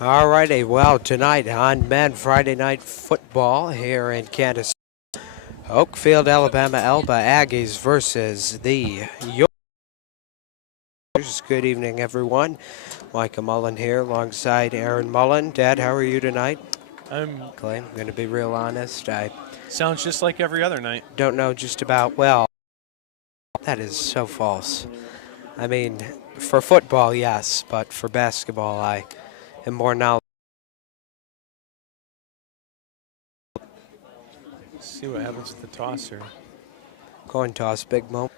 Alrighty, well, tonight on Men Friday Night Football here in Canisteo, Oakfield-Alabama Elba Aggies versus the Yorkers. Good evening, everyone. Micah Mullen here alongside Aaron Mullen. Dad, how are you tonight? Clay, I'm going to be real honest. I sounds just like every other night. Don't know just about, well, that is so false. I mean, for football, yes, but for basketball, I am more knowledgeable. See what happens with the toss here. Coin toss, big moment.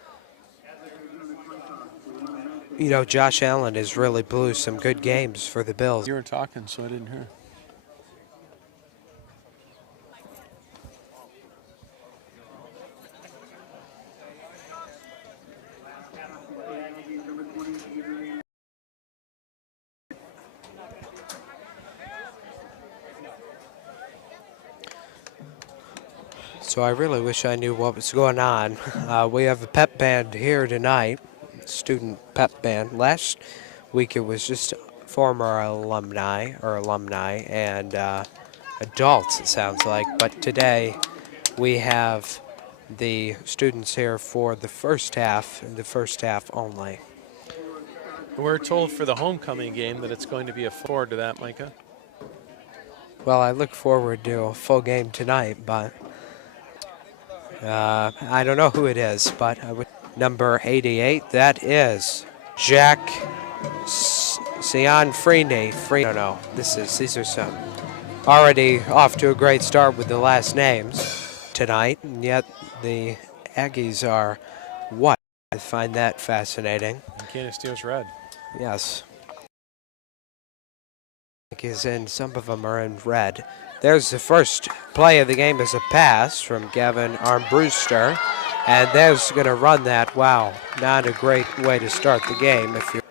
You know, Josh Allen has really blew some good games for the Bills. You were talking, so I didn't hear. So I really wish I knew what was going on. We have a pep band here tonight, student pep band. Last week it was just former alumni and adults, it sounds like. But today we have the students here for the first half, and the first half only. We're told for the homecoming game that it's going to be a forward to that, Micah. Well, I look forward to a full game tonight, but I don't know who it is, but I would. Number 88, that is Jack Sion Freeney. No, these are some already off to a great start with the last names tonight, and yet the Aggies are what? I find that fascinating. And Canisteo's red. Yes. Is in, some of them are in red. There's the first play of the game as a pass from Gavin Armbruster. And there's going to run that. Wow, not a great way to start the game if you're.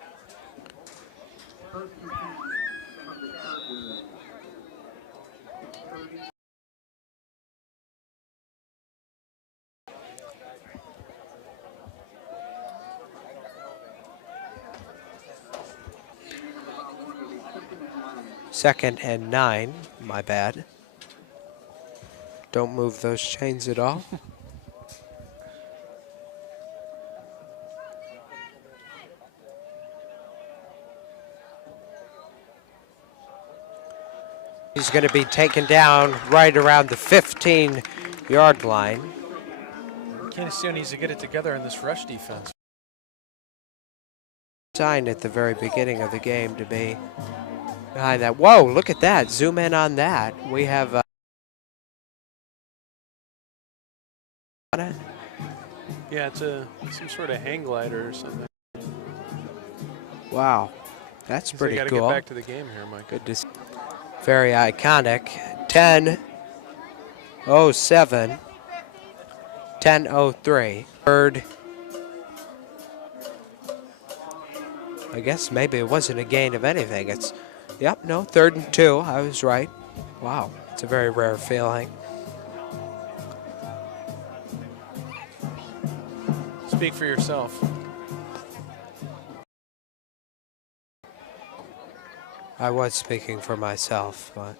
Second and 9, my bad. Don't move those chains at all. He's going to be taken down right around the 15-yard line. Canisteo needs to get it together in this rush defense. Sign at the very beginning of the game to be behind that. Whoa, look at that. Zoom in on that. We have yeah, it's some sort of hang glider or something. Wow, that's pretty cool. Got to get back to the game here, Mike. Good to see. Very iconic. 10:07. 10:03. Third. I guess maybe it wasn't a gain of anything. It's, yep, no, 3rd and 2. I was right. Wow, it's a very rare feeling. Speak for yourself. I was speaking for myself, but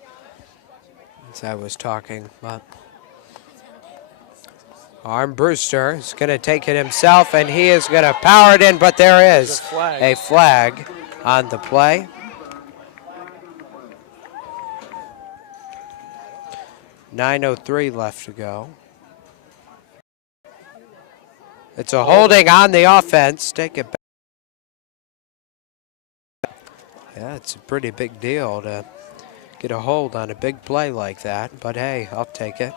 as I was talking, but Armbruster is going to take it himself, and he is going to power it in, but there is a flag on the play. .903 left to go. It's a holding on the offense. Take it back. Yeah, it's a pretty big deal to get a hold on a big play like that, but hey, I'll take it.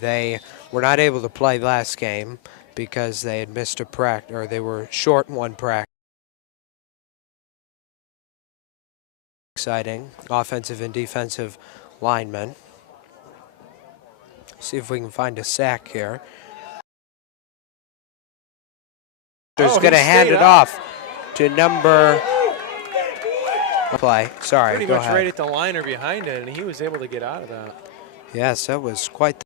They were not able to play last game because they had missed a practice, or they were short one practice. Exciting offensive and defensive linemen. See if we can find a sack here. He's going to hand it off to number. Play. Sorry, pretty much right at the line or behind it, and he was able to get out of that. Yes, that was quite.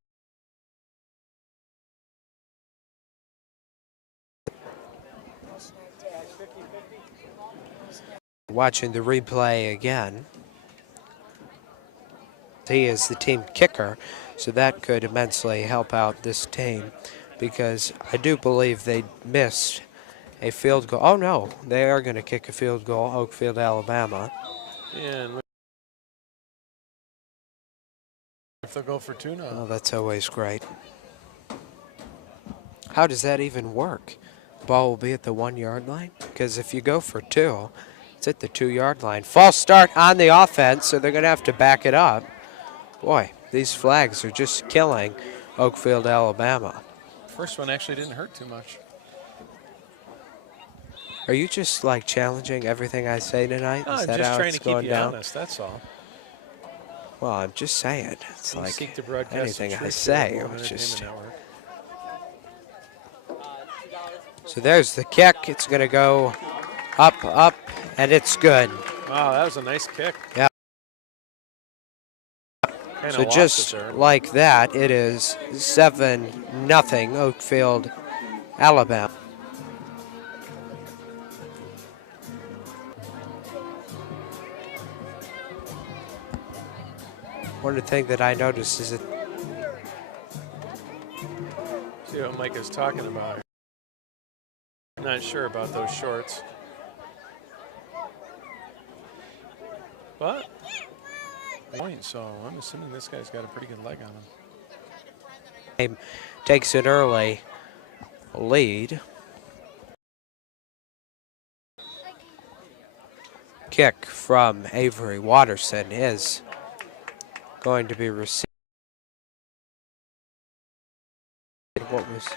Watching the replay again. He is the team kicker, so that could immensely help out this team because I do believe they missed a field goal. Oh no, they are going to kick a field goal, Oakfield-Alabama. And if they'll go for two now. Oh, that's always great. How does that even work? Ball will be at the 1 yard line? Because if you go for two, it's at the 2 yard line. False start on the offense, so they're going to have to back it up. Boy, these flags are just killing Oakfield-Alabama. First one actually didn't hurt too much. Are you just like challenging everything I say tonight? No, Is I'm that just how trying it's to keep going you down? honest, that's all. Well, I'm just saying. It's You like seek to broadcast anything the I truth say. here It on was just. Entertainment Network. So there's the kick. It's going to go up, up, and it's good. Wow, that was a nice kick. Yeah. Kinda So lost just it there. like that, it is 7-0 Oakfield-Alabama. One thing that I noticed is that See what Mike is talking about. I'm not sure about those shorts. But point, so I'm assuming this guy's got a pretty good leg on him. he takes an early lead. Kick from Avery Watterson is going to be received. What was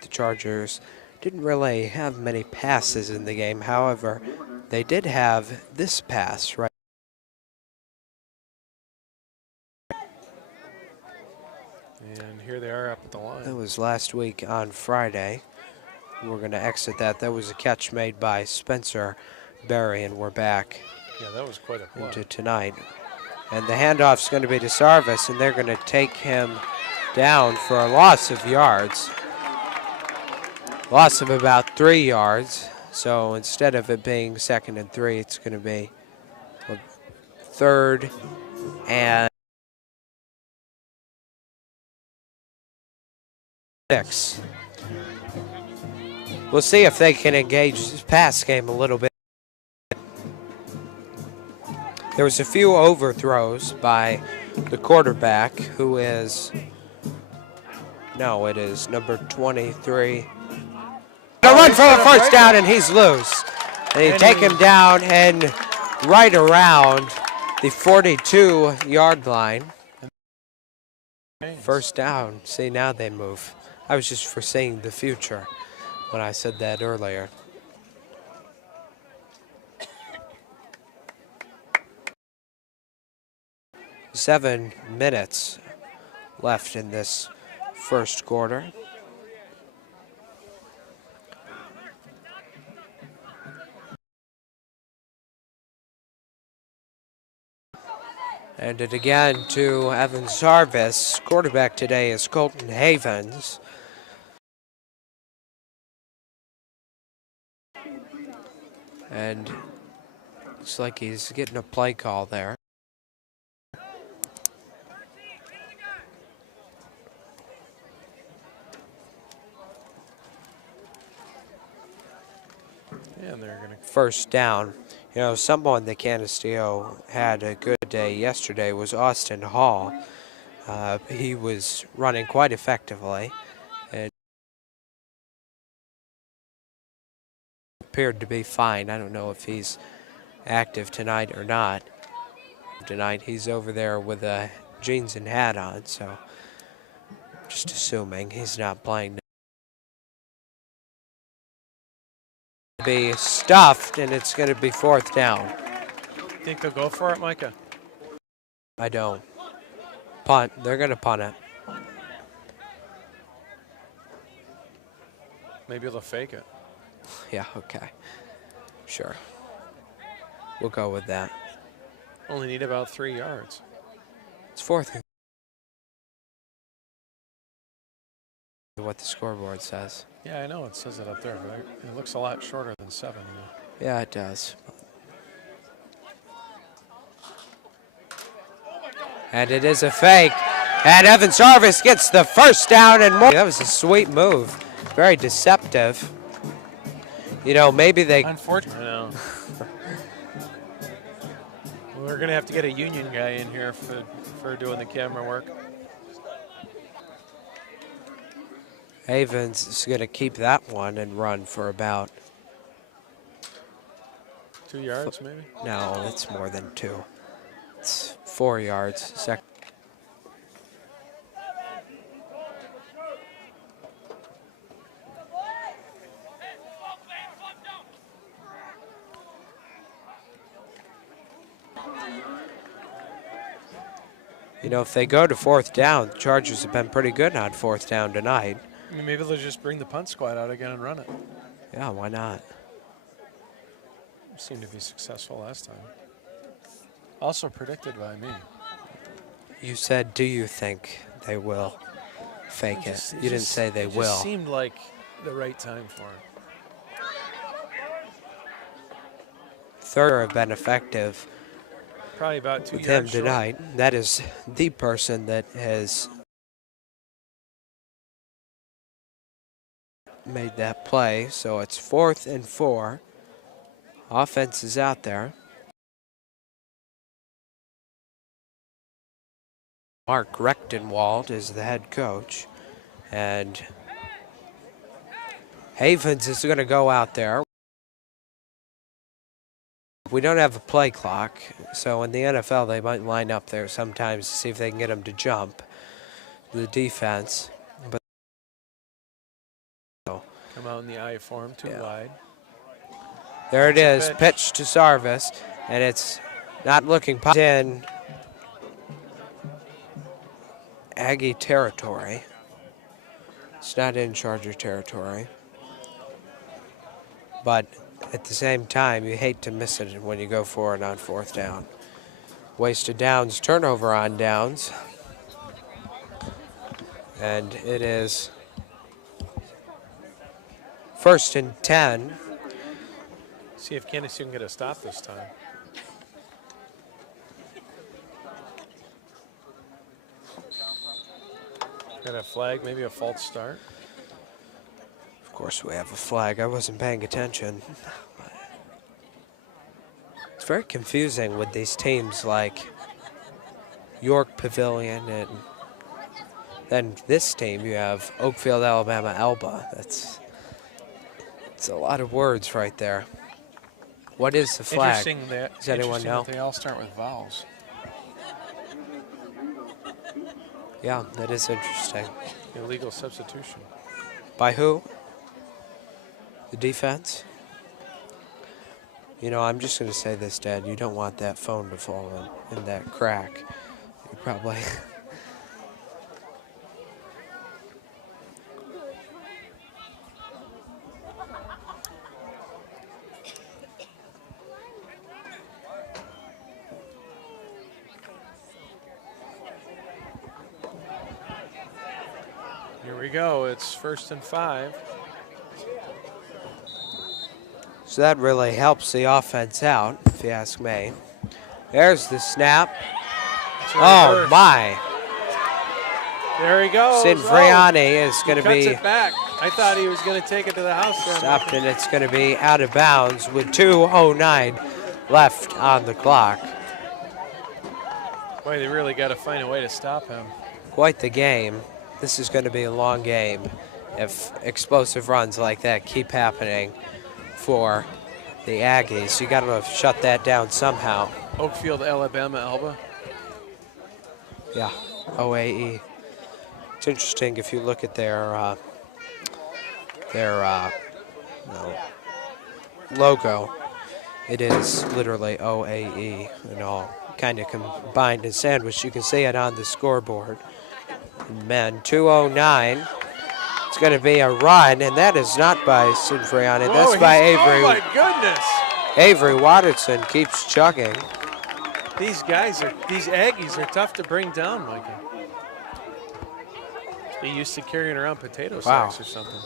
the Chargers didn't really have many passes in the game. However, they did have this pass right. And here they are up at the line. That was last week on Friday. We're going to exit that. That was a catch made by Spencer Berry, and we're back Yeah, that was quite a play. into tonight. And the handoff's going to be to Sarvis, and they're going to take him down for a loss of yards. Loss of about 3 yards. So instead of it being 2nd and 3, it's going to be 3rd and 6. We'll see if they can engage this pass game a little bit. There was a few overthrows by the quarterback, who is, no, it is number 23. A run for the first down, and he's loose. And they take him down and right around the 42-yard line. First down. See, now they move. I was just foreseeing the future when I said that earlier. Seven minutes left in this first quarter. And it again to Evan Sarvis. Quarterback today is Colton Havens. And looks like he's getting a play call there. And they're going to First down. You know, someone that Canisteo had a good day yesterday was Austin Hall. He was running quite effectively and appeared to be fine. I don't know if he's active tonight or not. Tonight he's over there with jeans and hat on, so just assuming he's not playing Be stuffed, and it's going to be 4th down. Think they'll go for it, Micah? I don't. Punt. They're going to punt it. Maybe they'll fake it. Yeah, okay. Sure. We'll go with that. Only need about 3 yards. It's 4th. What the scoreboard says. Yeah, I know it says it up there, but it looks a lot shorter than 7. Yeah, it does. And it is a fake. And Evan Sarvis gets the 1st down and more. That was a sweet move. Very deceptive. You know, maybe they... Unfortunately, I know. We're going to have to get a union guy in here for doing the camera work. Havens is going to keep that one and run for about... 2 yards, maybe? No, it's more than 2. It's 4 yards. You know, if they go to 4th down, the Chargers have been pretty good on 4th down tonight. I mean, maybe they'll just bring the punt squad out again and run it. Yeah, why not? Seemed to be successful last time. Also predicted by me. You said, do you think they will fake it? You didn't say they will. It just seemed like the right time for it. 3rd have been effective. Probably about 2 with yards him short. tonight. That is the person that has made that play. So it's 4th and 4. Offense is out there. Mark Rechtenwald is the head coach. And Havens is going to go out there. We don't have a play clock, so in the NFL they might line up there sometimes to see if they can get them to jump the defense. But Come out in the I form, too wide. There it is, pitch to Sarvis, and it's not looking in Aggie territory. It's not in Charger territory. But at the same time, you hate to miss it when you go for it on 4th down. Wasted downs, turnover on downs. And it is 1st and 10. See if Canisteo can get a stop this time. Got a flag, maybe a false start. Of course we have a flag. I wasn't paying attention. It's very confusing with these teams like York Pavilion, and then this team you have Oakfield-Alabama, Elba. It's a lot of words right there. What is the flag? Does anyone know? That they all start with vowels. Yeah, that is interesting. Illegal substitution. By who? The defense? You know, I'm just going to say this, Dad. You don't want that phone to fall in that crack. You probably... Here we go. It's 1st and 5. So that really helps the offense out, if you ask me. There's the snap. Oh, my. There he goes. Sinfriani is going to be... Cuts it back. I thought he was going to take it to the house. Stopped, and it's going to be out of bounds with 2:09 left on the clock. Boy, they really got to find a way to stop him. Quite the game. This is going to be a long game if explosive runs like that keep happening for the Aggies. You got to shut that down somehow. Oakfield-Alabama, Elba. Yeah, OAE. It's interesting if you look at their logo, it is literally OAE and all kind of combined and sandwiched. You can see it on the scoreboard. And men, 2:09. It's going to be a run, and that is not by Sinfriani. That's by Avery. Oh my goodness! Avery Watterson keeps chugging. These Aggies are tough to bring down, Micah. They used to carrying around potato sacks or something.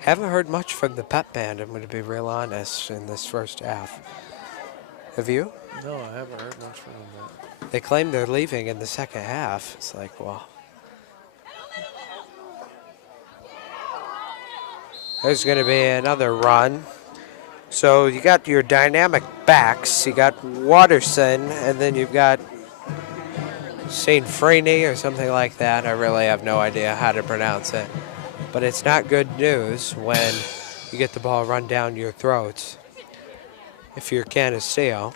Haven't heard much from the pep band, I'm going to be real honest, in this first half. Have you? No, I haven't heard much from them. They claim they're leaving in the second half. It's like, well. There's going to be another run. So you got your dynamic backs. You got Watterson, and then you've got St. Freeney or something like that. I really have no idea how to pronounce it. But it's not good news when you get the ball run down your throats. If you're Canisteo.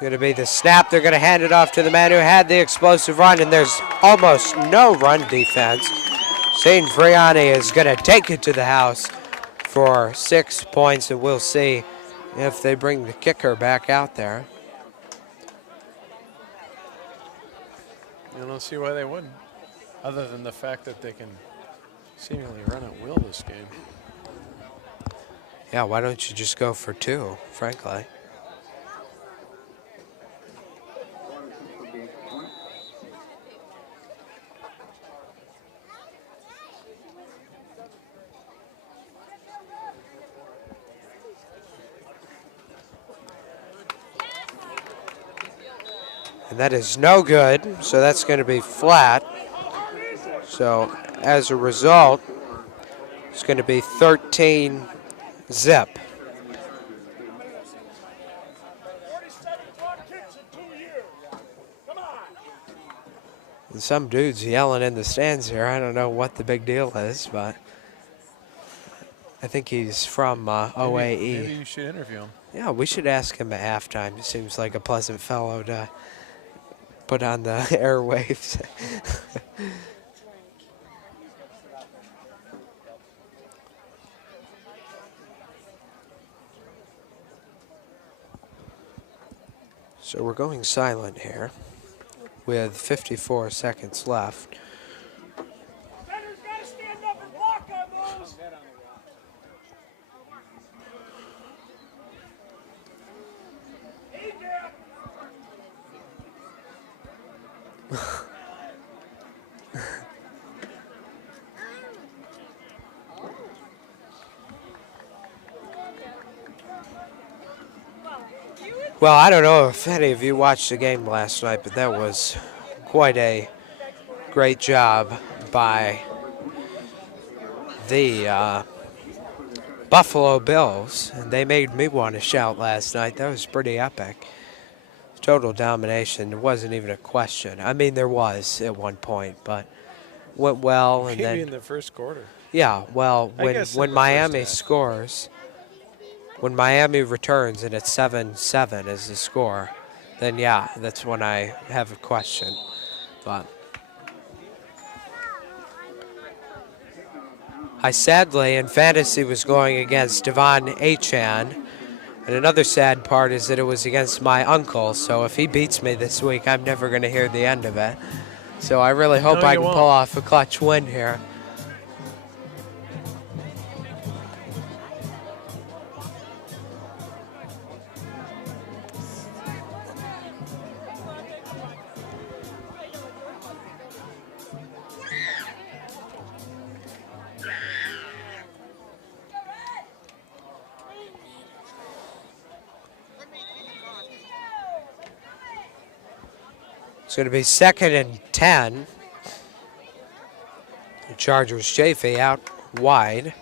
Going to be the snap. They're going to hand it off to the man who had the explosive run, and there's almost no run defense. St. Friani is going to take it to the house for 6 points, and we'll see if they bring the kicker back out there. I don't see why they wouldn't, other than the fact that they can seemingly run at will this game. Yeah, why don't you just go for 2, frankly? And that is no good, so that's going to be flat. So as a result, it's going to be 13 zip. And some dude's yelling in the stands here. I don't know what the big deal is, but I think he's from OAE. Maybe you should interview him. Yeah, we should ask him at halftime. He seems like a pleasant fellow to put on the airwaves. So we're going silent here with 54 seconds left. Well, I don't know if any of you watched the game last night, but that was quite a great job by the Buffalo Bills. And they made me want to shout last night. That was pretty epic. Total domination. There wasn't even a question. I mean, there was at one point, but went well. And Maybe then in the first quarter. Yeah, well, when Miami scores, when Miami returns and it's 7-7 is the score, then yeah, that's when I have a question. But I sadly in fantasy was going against Devon Achan, and another sad part is that it was against my uncle. So if he beats me this week, I'm never going to hear the end of it. So I really hope I can pull off a clutch win here. It's going to be 2nd and 10. The Chargers Chafee out wide.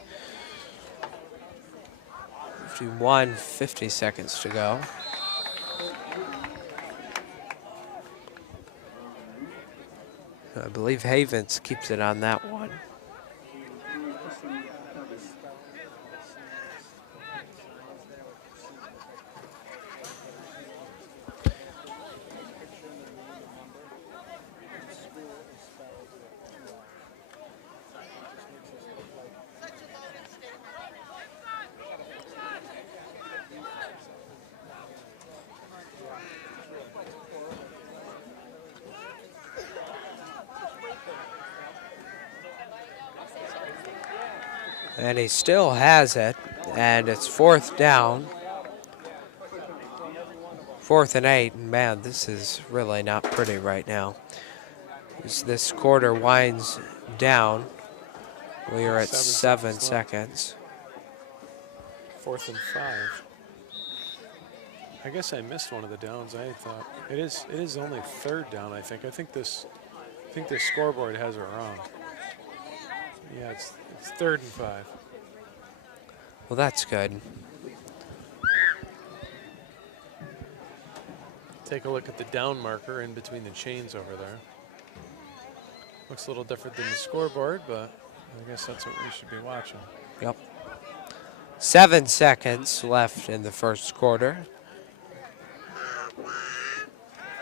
50 seconds to go. I believe Havens keeps it on that one. And he still has it, and it's 4th down. 4th and 8, and man, this is really not pretty right now. As this quarter winds down, we are at 7 seconds. 4th and 5. I guess I missed one of the downs. I thought it is only 3rd down. I think this scoreboard has it wrong. Yeah, it's 3rd and 5. Well, that's good. Take a look at the down marker in between the chains over there. Looks a little different than the scoreboard, but I guess that's what we should be watching. Yep. 7 seconds left in the first quarter.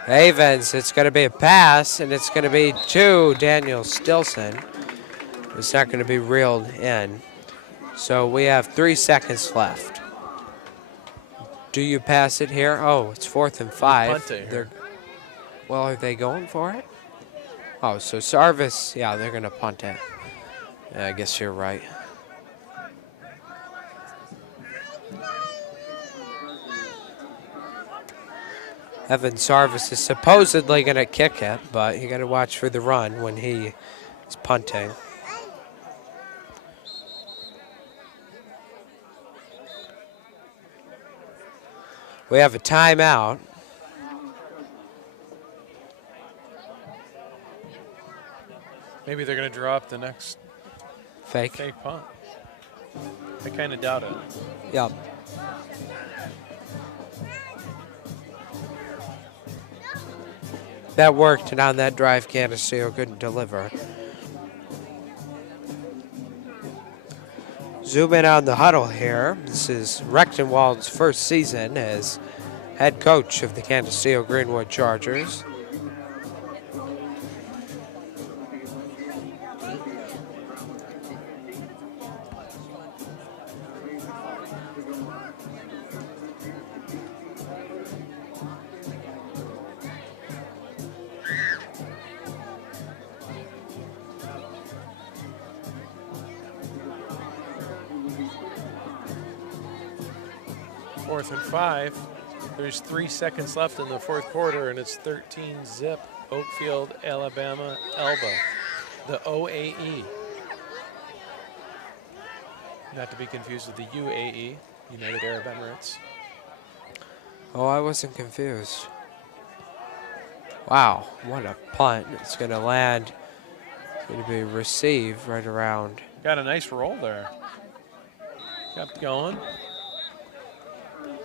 Havens, it's going to be a pass, and it's going to be to Daniel Stilson. It's not going to be reeled in. So we have 3 seconds left. Do you pass it here? Oh, it's 4th and 5. Punt it here. Well, are they going for it? Oh, so Sarvis, yeah, they're going to punt it. Yeah, I guess you're right. Evan Sarvis is supposedly going to kick it, but you got to watch for the run when he is punting. We have a timeout. Maybe they're going to draw up the next Fake. punt. I kind of doubt it. Yep. That worked, and on that drive, Canisteo couldn't deliver. Zoom in on the huddle here. This is Rechtenwald's first season as head coach of the Canisteo-Greenwood Chargers. Fourth and 5. There's 3 seconds left in the fourth quarter, and it's 13-zip. Oakfield-Alabama, Elba, the OAE. Not to be confused with the UAE, United Arab Emirates. Oh, I wasn't confused. Wow, what a punt. It's going to land, it's going to be received right around. Got a nice roll there. Kept going.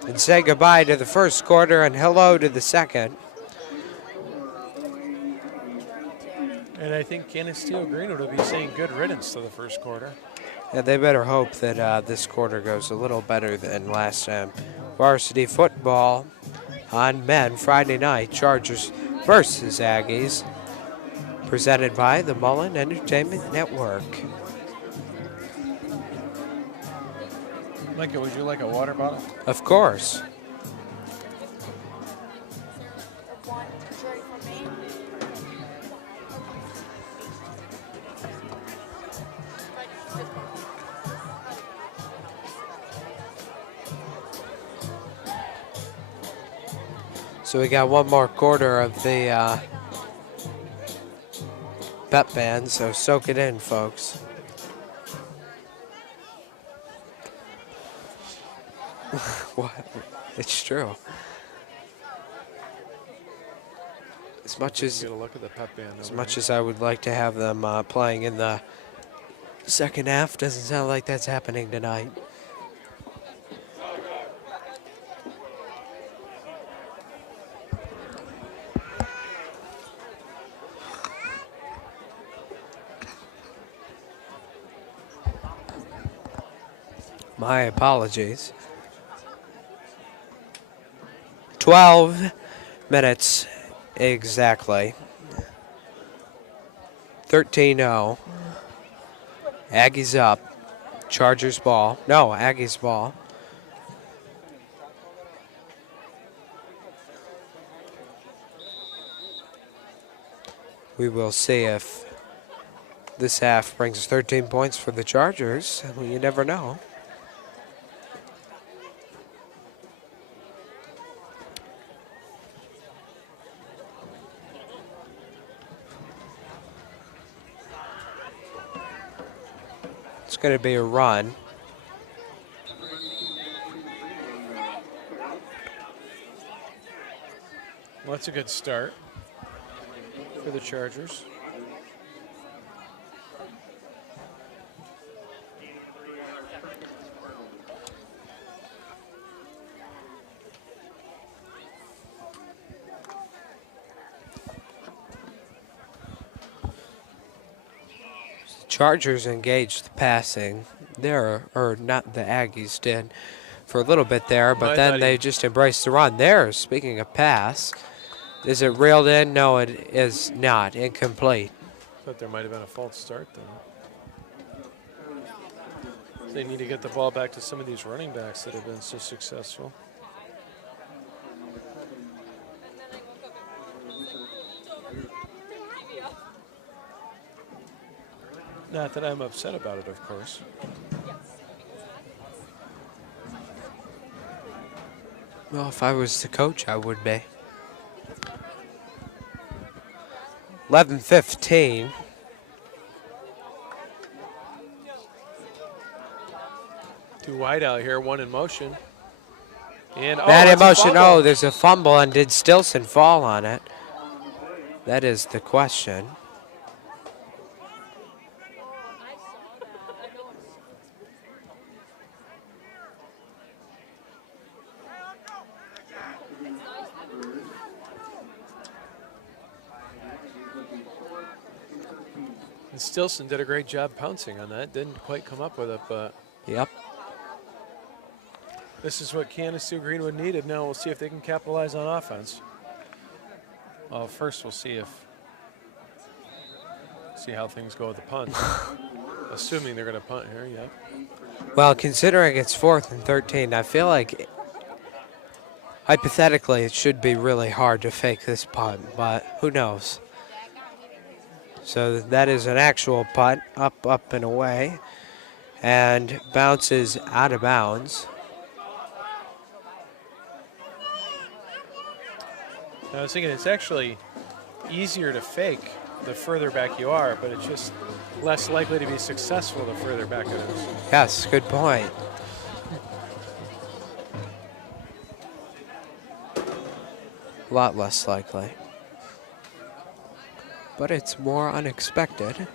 And say goodbye to the first quarter and hello to the second. And I think Canisteo-Greenwood will be saying good riddance to the first quarter. Yeah, they better hope that this quarter goes a little better than last time. Varsity football on men Friday night. Chargers versus Aggies. Presented by the Mullen Entertainment Network. Micah, would you like a water bottle? Of course. So we got one more quarter of the pep band, so soak it in, folks. What? It's true. As much as Get a look at the pep band. As much as I would like to have them playing in the second half, doesn't sound like that's happening tonight. My apologies. 12 minutes exactly. 13-0. Aggies up. Chargers ball. No, Aggies ball. We will see if this half brings 13 points for the Chargers. Well, you never know. It's going to be a run. Well, that's a good start for the Chargers. Chargers engaged the passing there, or not the Aggies did, for a little bit there, but I then thought they he- just embraced the run. There, speaking of pass, is it reeled in? No, it is not. Incomplete. Thought there might have been a false start there. They need to get the ball back to some of these running backs that have been so successful. Not that I'm upset about it, of course. Well, if I was the coach, I would be. 11-15. Too wide out here, one in motion. And That that's a emotion, fumble. oh, there's a fumble, and did Stilson fall on it? That is the question. And Stilson did a great job pouncing on that. Didn't quite come up with it, but Yep. this is what Canisteo-Greenwood needed. Now we'll see if they can capitalize on offense. Well, first we'll see how things go with the punt. Assuming they're going to punt here, yeah. Well, considering it's 4th and 13, I feel like hypothetically it should be really hard to fake this punt, but who knows? So that is an actual punt, up, and away, and bounces out of bounds. I was thinking it's actually easier to fake the further back you are, but it's just less likely to be successful the further back it is. Yes, good point. A lot less likely. But it's more unexpected.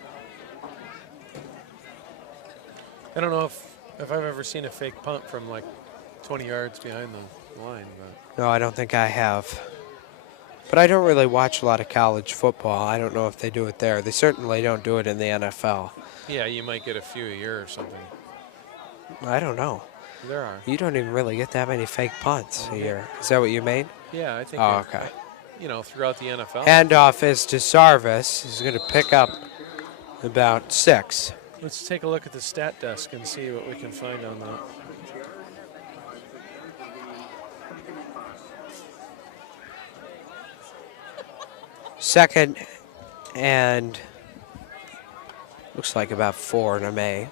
I don't know if I've ever seen a fake punt from like 20 yards behind the line, but No, I don't think I have. But I don't really watch a lot of college football. I don't know if they do it there. They certainly don't do it in the NFL. yeah, you might get a few a year or something. I don't know. There are. You don't even really get that many fake punts a year. Is that what you mean? Yeah, I think. Oh, okay. You know, throughout the NFL. Handoff is to Sarvis. He's going to pick up about 6. Let's take a look at the stat desk and see what we can find on that. Second and looks like about 4 in a May.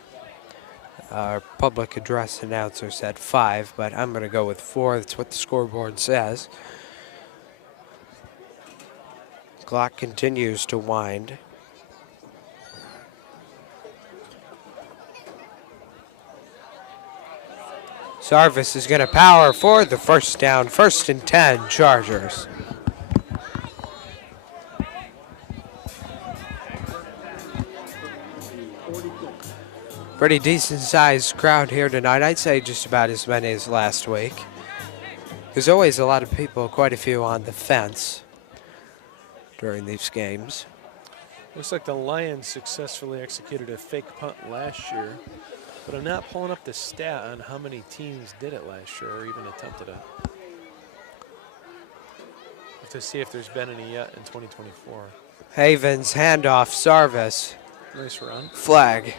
Our public address announcer said 5, but I'm going to go with 4. That's what the scoreboard says. Clock continues to wind. Sarvis is going to power for the first down. 1st and 10, Chargers. Pretty decent sized crowd here tonight. I'd say just about as many as last week. There's always a lot of people, quite a few on the fence during these games. Looks like the Lions successfully executed a fake punt last year. But I'm not pulling up the stat on how many teams did it last year or even attempted it. To see if there's been any yet in 2024. Havens handoff, Sarvis. Nice run. Flag.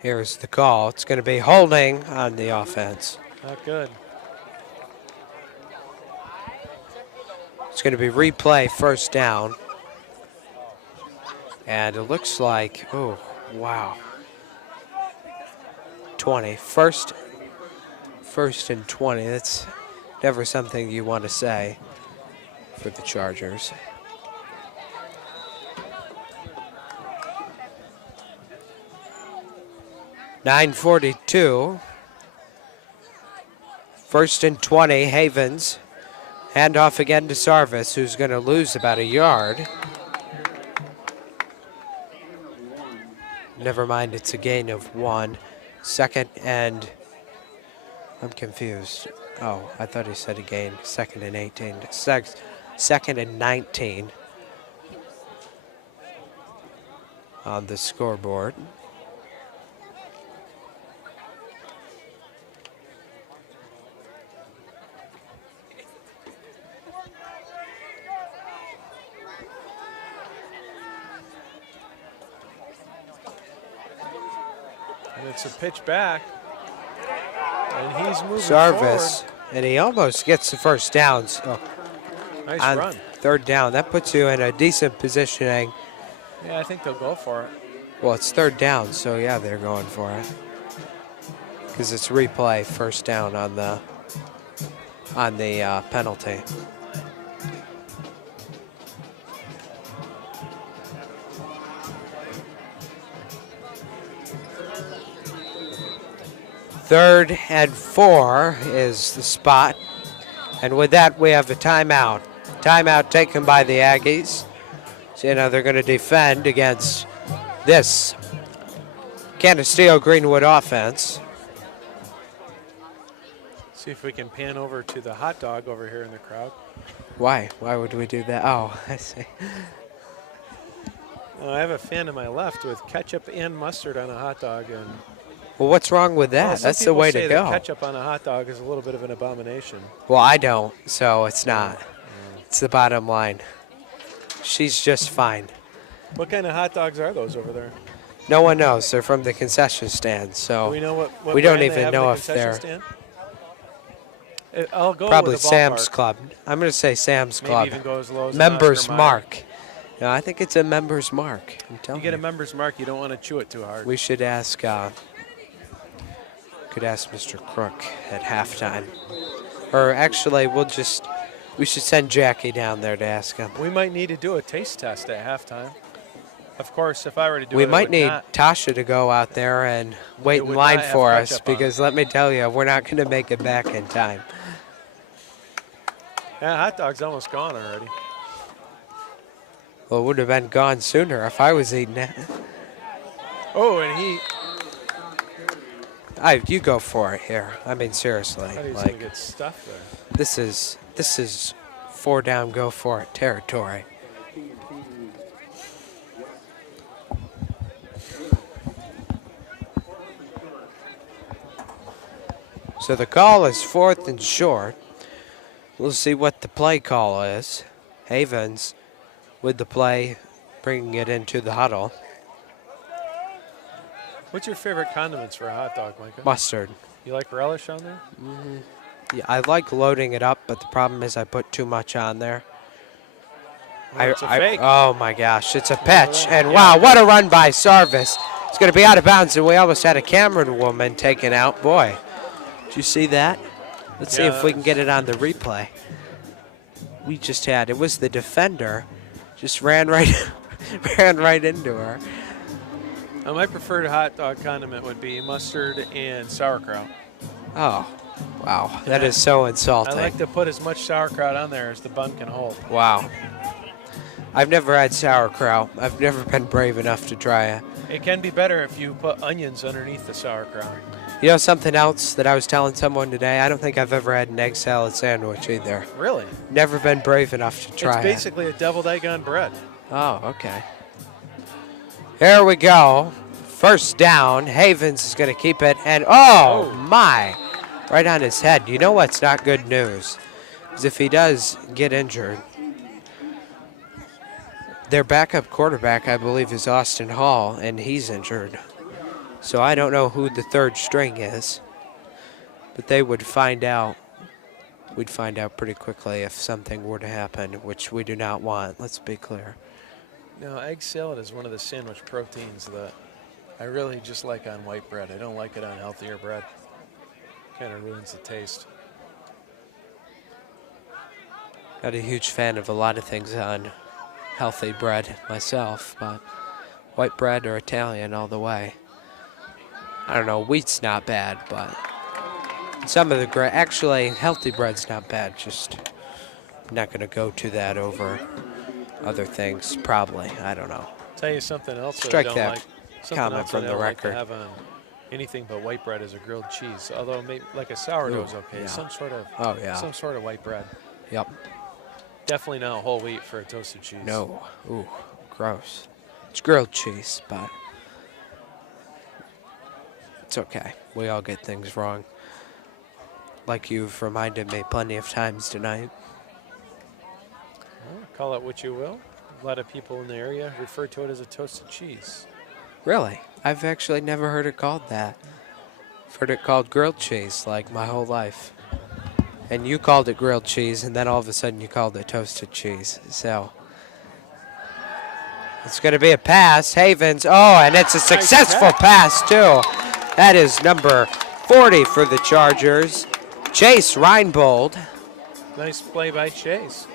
Here's the call. It's going to be holding on the offense. Not good. It's going to be replay, first down. And it looks like, oh, wow. 20. First and 20. That's never something you want to say for the Chargers. .942. First and 20, Havens. Handoff again to Sarvis, who's going to lose about a yard. Never mind, it's a gain of 1. Second and, I'm confused. Oh, I thought he said a gain. Second and 18. Second and 19 on the scoreboard. And it's a pitch back. And he's moving Sarvis, forward. and he almost gets the first down. So Nice on run. third down, that puts you in a decent positioning. Yeah, I think they'll go for it. Well, it's third down, so yeah, they're going for it. Because it's replay, first down on the penalty. Third and 4 is the spot. And with that, we have a timeout. Timeout taken by the Aggies. So, you know, they're going to defend against this Canisteo-Greenwood offense. See if we can pan over to the hot dog over here in the crowd. Why? Why would we do that? Oh, I see. I have a fan to my left with ketchup and mustard on a hot dog. And Well, what's wrong with that? well, some That's the people way say to that go. ketchup on a hot dog is a little bit of an abomination. Well, I don't, so it's not. It's the bottom line. She's just fine. What kind of hot dogs are those over there? No one knows. They're from the concession stand, so Do we know what we don't brand they even have in know the if concession they're stand? I'll go probably with a Sam's ballpark. Club. I'm going to say Sam's Maybe Club. even go as low as an Members Oscar Mayer. mark. No, I think it's a members mark. I'm You telling get a member's mark, you don't want to chew it too hard. We should ask. Could ask Mr. Crook at halftime, or actually, we should send Jackie down there to ask him. We might need to do a taste test at halftime. Of course, if I were to do We it, might it would need not. Tasha to go out there and wait It in would line not have for us, ketchup on it. because let me tell you, we're not going to make it back in time. Yeah, hot dog's almost gone already. Well, it would have been gone sooner if I was eating it. Oh, and You go for it here. I mean, seriously, I thought he was like going to get stuffed there. this is 4 down, go for it territory. So the call is 4th and short. We'll see what the play call is. Havens with the play, bringing it into the huddle. What's your favorite condiments for a hot dog, Micah? Mustard. You like relish on there? Yeah, I like loading it up, but the problem is I put too much on there. Well, it's a fake. Oh my gosh, it's a pitch. And wow, what a run by Sarvis. It's going to be out of bounds, and we almost had a Cameron woman taken out. Boy, did you see that? Let's see if we can get it on the replay. We just had, it was the defender, just ran right into her. My preferred hot dog condiment would be mustard and sauerkraut. Oh, wow, that is so insulting. I like to put as much sauerkraut on there as the bun can hold. Wow. I've never had sauerkraut. I've never been brave enough to try it. It can be better if you put onions underneath the sauerkraut. You know something else that I was telling someone today? I don't think I've ever had an egg salad sandwich either. Really? Never been brave enough to try It's basically a deviled egg on bread. Oh, okay. Here we go. First down. Havens is going to keep it. And, oh, my. Right on his head. You know what's not good news? Is if he does get injured, their backup quarterback, I believe, is Austin Hall, and he's injured. So I don't know who the third string is. But they would find out. We'd find out pretty quickly if something were to happen, which we do not want. Let's be clear. Now, egg salad is one of the sandwich proteins that I really just like on white bread. I don't like it on healthier bread. Kind of ruins the taste. Not a huge fan of a lot of things on healthy bread myself, but white bread or Italian all the way. I don't know, wheat's not bad, but some of the actually healthy bread's not bad. Just not going to go to that over other things, probably. I don't know. Tell you something else Strike that I that don't like. Something comment else from I the don't like to record. have on anything but white bread is a grilled cheese. Although maybe like a sourdough is okay. Yeah. Some sort of some sort of white bread. Yep. Definitely not whole wheat for a toasted cheese. No. Ooh, gross. It's grilled cheese, but it's okay. We all get things wrong. Like you've reminded me plenty of times tonight. Well, call it what you will. A lot of people in the area refer to it as a toasted cheese. Really? I've actually never heard it called that. I've heard it called grilled cheese like my whole life. And you called it grilled cheese, and then all of a sudden you called it toasted cheese. So it's going to be a pass. Havens. Oh, and it's a successful pass, too. That is number 40 for the Chargers. Chase Reinbold. Nice play by Chase.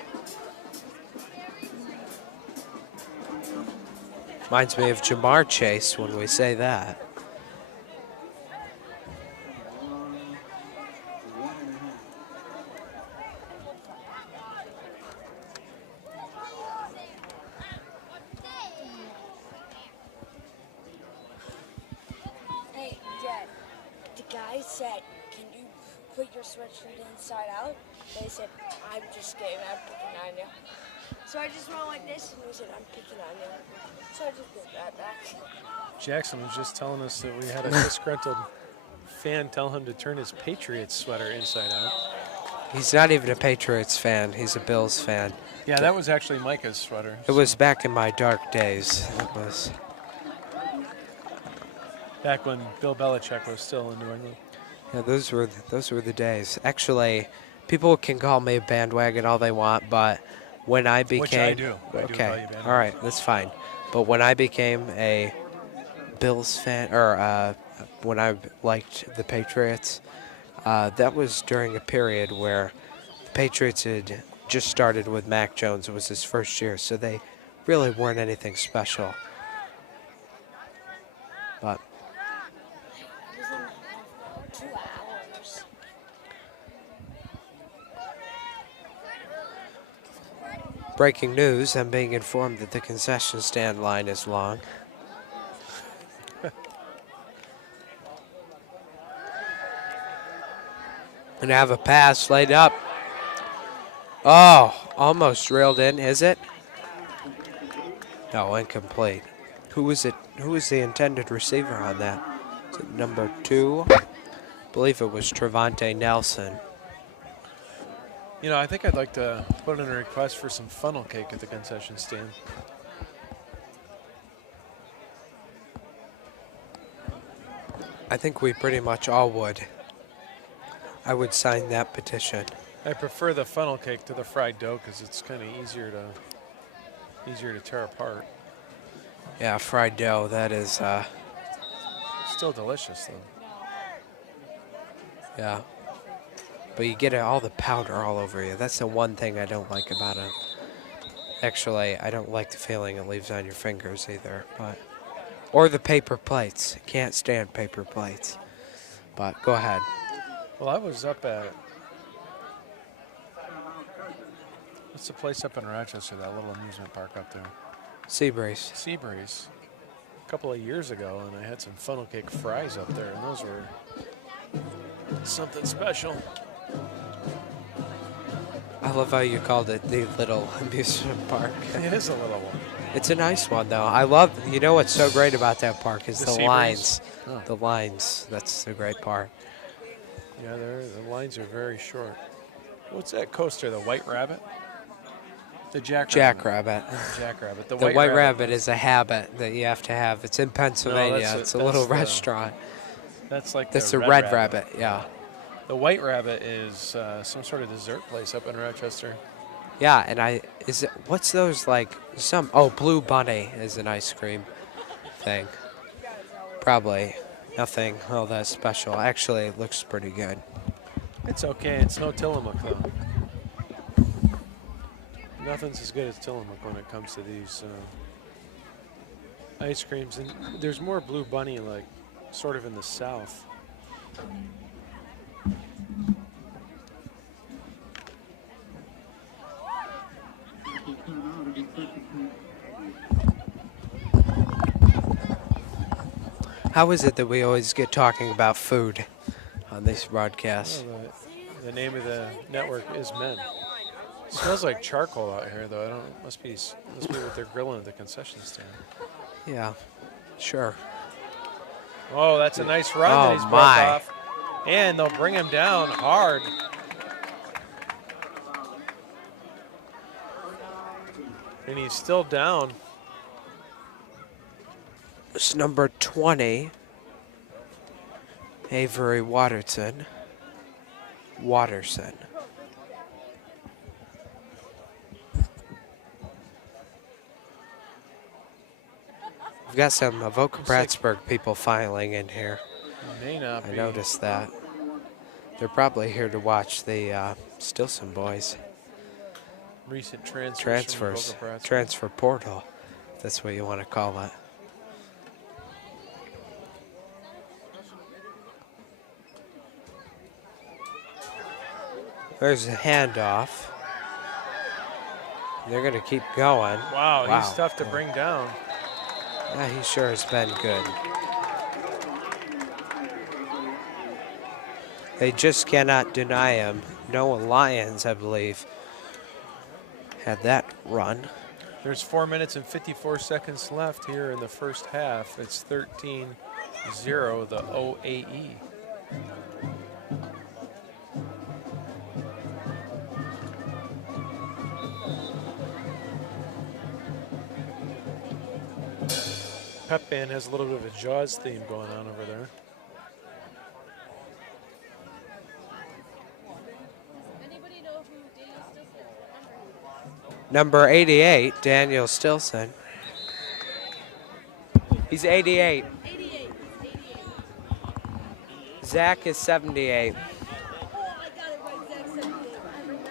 Reminds me of Jamar Chase when we say that. Hey, Dad, the guy said, can you put your sweatshirt inside out? They said, I'm just kidding, I'm picking on you. So I just went like this, and he said, I'm picking on you. So I just put that back. Jackson was just telling us that we had a disgruntled fan tell him to turn his Patriots sweater inside out. He's not even a Patriots fan. He's a Bills fan. Yeah, that was actually Micah's sweater. It was back in my dark days. It was. Back when Bill Belichick was still in New England. Yeah, those were the days. Actually, people can call me a bandwagon all they want, but when I became Which I do. I do call you okay, bandwagon. all right, that's fine. But when I became a Bills fan, or when I liked the Patriots, that was during a period where the Patriots had just started with Mac Jones. It was his first year, so they really weren't anything special. But It was in 2 hours. breaking news, I'm being informed that the concession stand line is long. And have a pass laid up. Oh, almost reeled in, is it? No, incomplete. Who was it? Who was the intended receiver on that? Is it number 2? I believe it was Trevante Nelson. You know, I think I'd like to put in a request for some funnel cake at the concession stand. I think we pretty much all would. I would sign that petition. I prefer the funnel cake to the fried dough because it's kind of easier to tear apart. Yeah, fried dough, that is, Still delicious though. yeah. But you get all the powder all over you. That's the one thing I don't like about it. Actually, I don't like the feeling it leaves on your fingers either. But or the paper plates. Can't stand paper plates. But go ahead. Well, I was up at, what's the place up in Rochester, that little amusement park up there? Seabreeze. Seabreeze. A couple of years ago, and I had some funnel cake fries up there, and those were Something special. I love how you called it the little amusement park. It is a little one. It's a nice one, though. I love, you know what's so great about that park is The the sea lines. breeze? Oh. The lines, that's the great part. Yeah, the lines are very short. What's that coaster? The White Rabbit? The Jackrabbit. Jackrabbit. Jackrabbit. The White Rabbit is a habit that you have to have. It's in Pennsylvania. It's a little restaurant. That's like That's the a Red Rabbit, yeah. The White Rabbit is some sort of dessert place up in Rochester. Yeah, and what's those like, Blue Bunny is an ice cream thing. Probably nothing all that special. Actually, it looks pretty good. It's okay. It's no Tillamook, though. Nothing's as good as Tillamook when it comes to these ice creams. And there's more Blue Bunny, like, sort of in the south. How is it that we always get talking about food on these broadcasts? Well, the name of the network is Men. It smells like charcoal out here, though. I don't. Must be what they're grilling at the concession stand. Yeah, sure. Oh, that's a nice run that he's broke off, and they'll bring him down hard. And he's still down. It's number 20, Avery Watterson. We've got some Avoca Prattsburg people filing in here. May not I be. noticed that. They're probably here to watch the Stilson boys. Recent transfers. Transfer portal. If that's what you want to call it. There's a handoff. They're going to keep going. Wow, he's tough to bring down. Yeah, he sure has been good. They just cannot deny him. Noah Lyons, I believe, had that run. There's 4 minutes and 54 seconds left here in the first half. It's 13-0, the OAE. Pep Band has a little bit of a Jaws theme going on over there. Anybody know who Daniel Stilson is? Number 88, Daniel Stilson. He's 88. 88. Zach is 78. Oh, I got it right, Zach 78. I remember.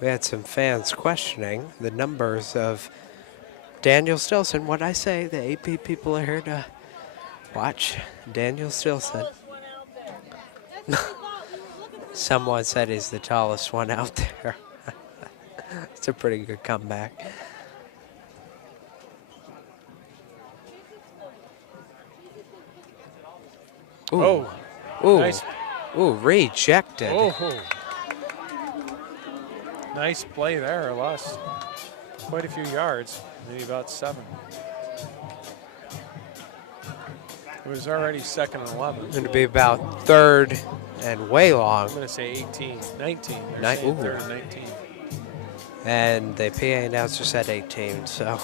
We had some fans questioning the numbers of Daniel Stilson. What I say, the AP people are here to watch Daniel Stilson. Someone said he's the tallest one out there. It's a pretty good comeback. Ooh. Ooh. Nice. Ooh, rejected. Oh. Nice play there. Lost quite a few yards, maybe about 7. It was already 2nd and 11. Going to be about 3rd and way long. I'm going to say 18, 19. They're Ni- saying ooh. 3rd and 19. And the PA announcer said 18, so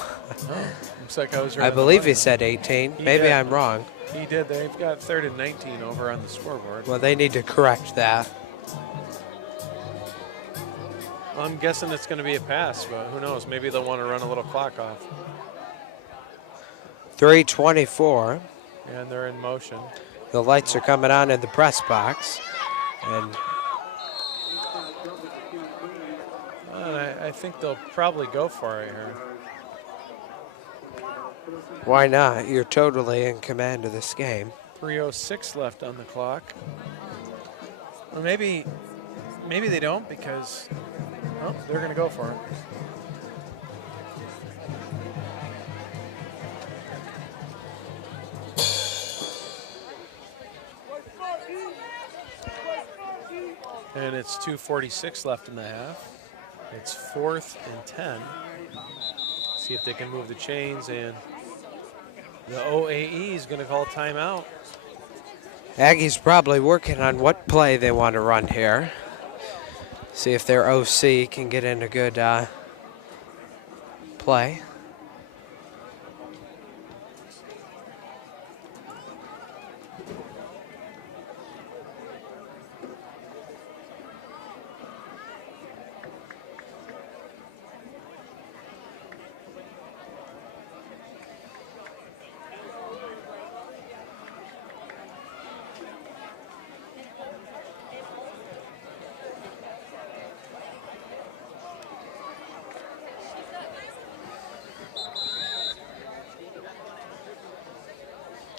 Looks like I was right. I on the believe money he then. said 18. He Maybe did. I'm wrong. He did. They've got 3rd and 19 over on the scoreboard. Well, they need to correct that. I'm guessing it's going to be a pass, but who knows? Maybe they'll want to run a little clock off. 3:24. And they're in motion. The lights are coming on in the press box. And I think they'll probably go for it here. why not? You're totally in command of this game. 3:06 left on the clock. Or maybe they don't because they're going to go for it. And it's 2:46 left in the half. It's 4th and 10. See if they can move the chains, and the OAE is going to call timeout. Aggies probably working on what play they want to run here. See if their OC can get in a good play.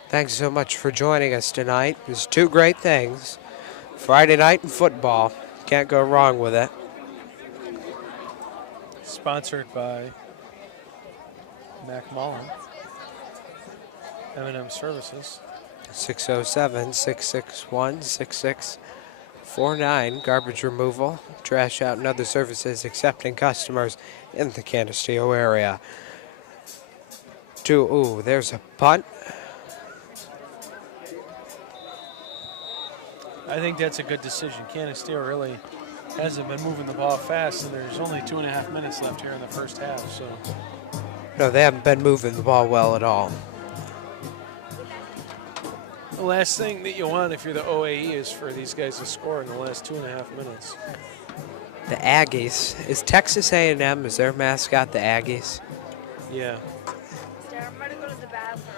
Thanks so much for joining us tonight. There's two great things. Friday night and football. Can't go wrong with it. Sponsored by Macmullen, M&M Services. 607-661-6649. Garbage removal, trash out, and other services accepting customers in the Canisteo area. There's a punt. I think that's a good decision. Canisteo really hasn't been moving the ball fast, and there's only 2.5 minutes left here in the first half. So No, they haven't been moving the ball well at all. the last thing that you want if you're the OAE is for these guys to score in the last 2.5 minutes. The Aggies. Is Texas A&M, is their mascot the Aggies? Yeah. I'm gonna go to the bathroom.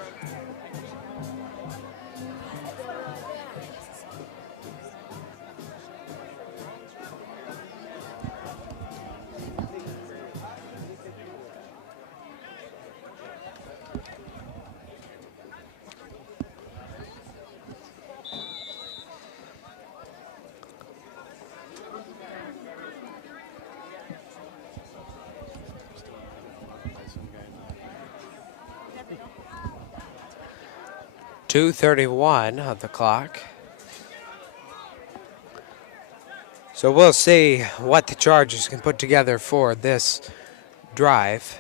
2:31 on the clock. So we'll see what the Chargers can put together for this drive.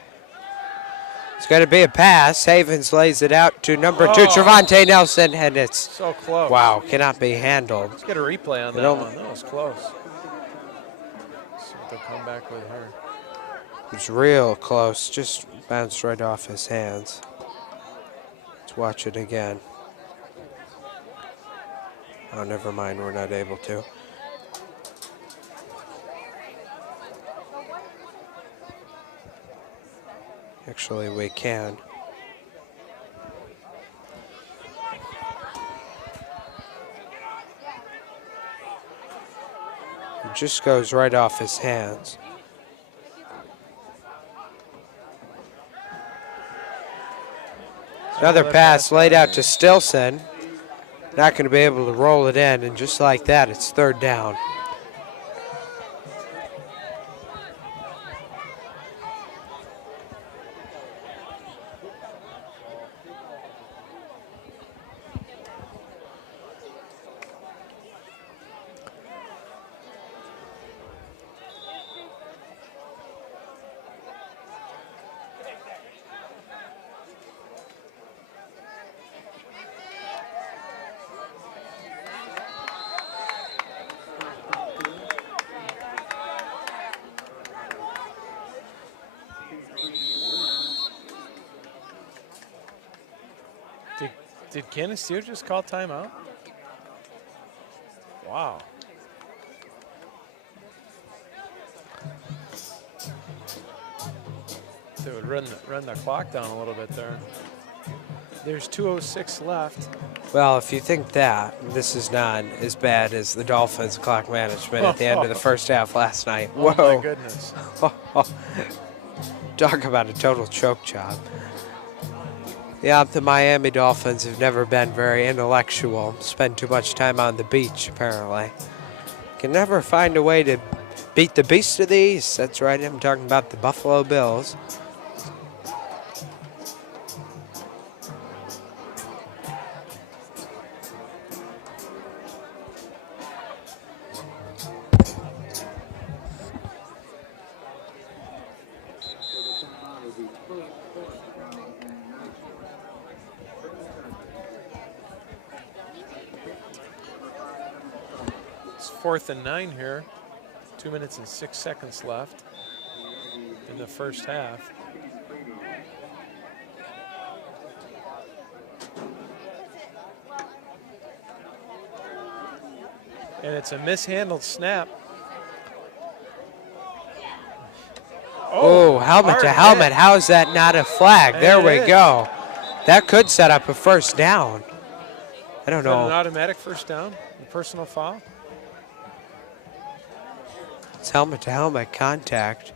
It's going to be a pass. Havens lays it out to number 2, Trevante Nelson, and it's, So close. wow, cannot be handled. Let's get a replay on that one. That was close. See what they'll come back with here. It's real close, just bounced right off his hands. Let's watch it again. Oh, never mind, we're not able to. Actually, we can. It just goes right off his hands. Another pass laid out to Stilson. Not going to be able to roll it in, and just like that, it's third down. Did Canisteo just call timeout? Wow. They would run the clock down a little bit there. There's 2:06 left. Well, if you think that, this is not as bad as the Dolphins' clock management at the end of the first half last night. Whoa. Oh my goodness. Talk about a total choke job. Yeah, the Miami Dolphins have never been very intellectual. Spend too much time on the beach, apparently. Can never find a way to beat the Beast of the East. That's right, I'm talking about the Buffalo Bills. 4th and 9 here. 2 minutes and 6 seconds left in the first half. And it's a mishandled snap. Oh, helmet hard to hit. helmet. How's that not a flag? And There it we is. go. That could set up a first down. I don't Is that an know. automatic first down? The personal foul? It's helmet to helmet contact.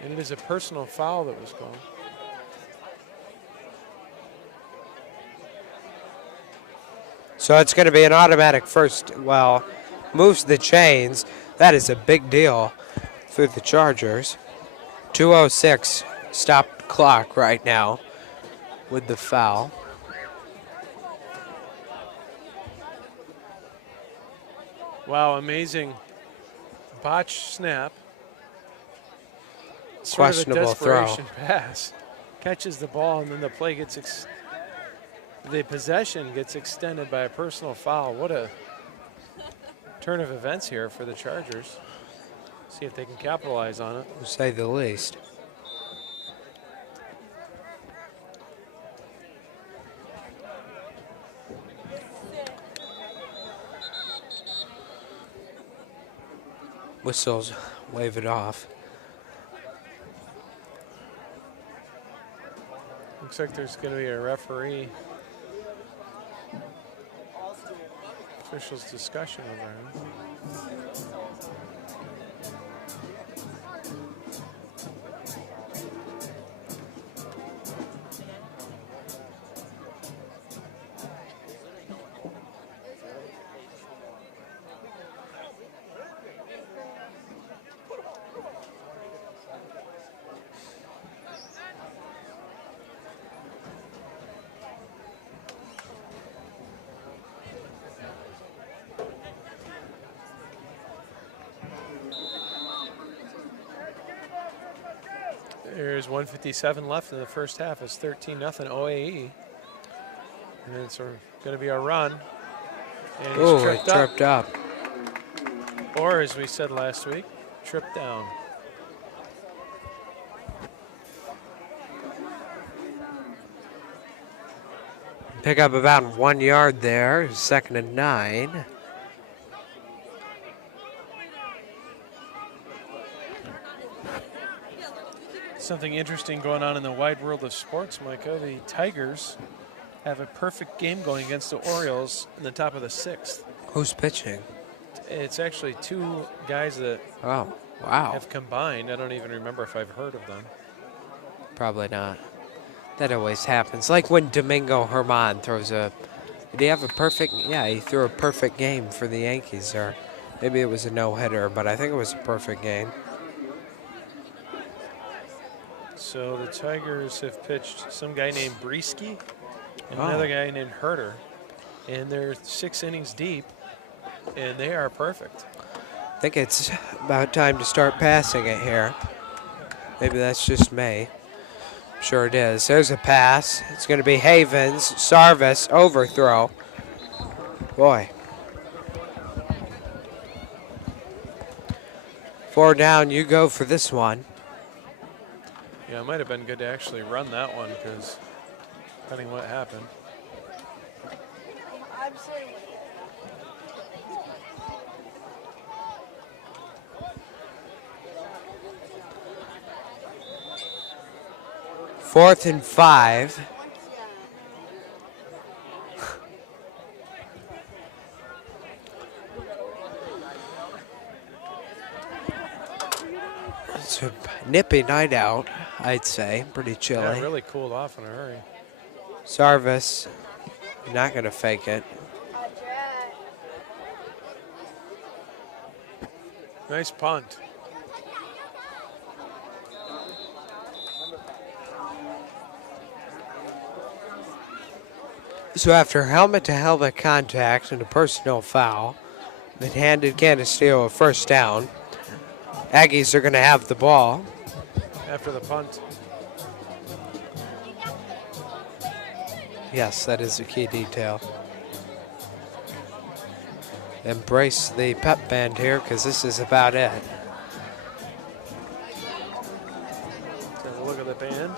And it is a personal foul that was called. So it's going to be an automatic first. Well, moves the chains. That is a big deal for the Chargers. 2:06 stopped clock right now with the foul. Wow, amazing botch snap. Questionable sort of a desperation pass. Catches the ball and then the play gets the possession gets extended by a personal foul. What a turn of events here for the Chargers. See if they can capitalize on it. To say the least. Whistles wave it off. Looks like there's going to be a referee. Officials discussion over him. There's 1:57 left in the first half. It's 13-0 OAE. And it's going to be a run. And he's Oh, tripped it tripped up. Or, as we said last week, tripped down. Pick up about 1 yard there. 2nd and 9. Something interesting going on in the wide world of sports, Micah. The Tigers have a perfect game going against the Orioles in the top of the 6th. Who's pitching? It's actually two guys that Oh, wow. have combined. I don't even remember if I've heard of them. Probably not. That always happens. Like when Domingo Germán throws a... Did he have a perfect... Yeah, he threw a perfect game for the Yankees. Or maybe it was a no-hitter, but I think it was a perfect game. So the Tigers have pitched some guy named Breesky and Oh. another guy named Herter. And they're 6 innings deep, and they are perfect. I think it's about time to start passing it here. Maybe that's just me. Sure it is. There's a pass. It's going to be Havens. Sarvis, overthrow. Boy. 4 down, you go for this one. Yeah, it might have been good to actually run that one because depending what happened. I'm saying. 4th and 5. It's a nippy night out, I'd say. Pretty chilly. Yeah, it really cooled off in a hurry. Sarvis, not going to fake it. Nice punt. So after helmet-to-helmet contact and a personal foul that handed Canisteo a first down, Aggies are going to have the ball. After the punt. Yes, that is a key detail. Embrace the pep band here because this is about it. Let's have a look at the band.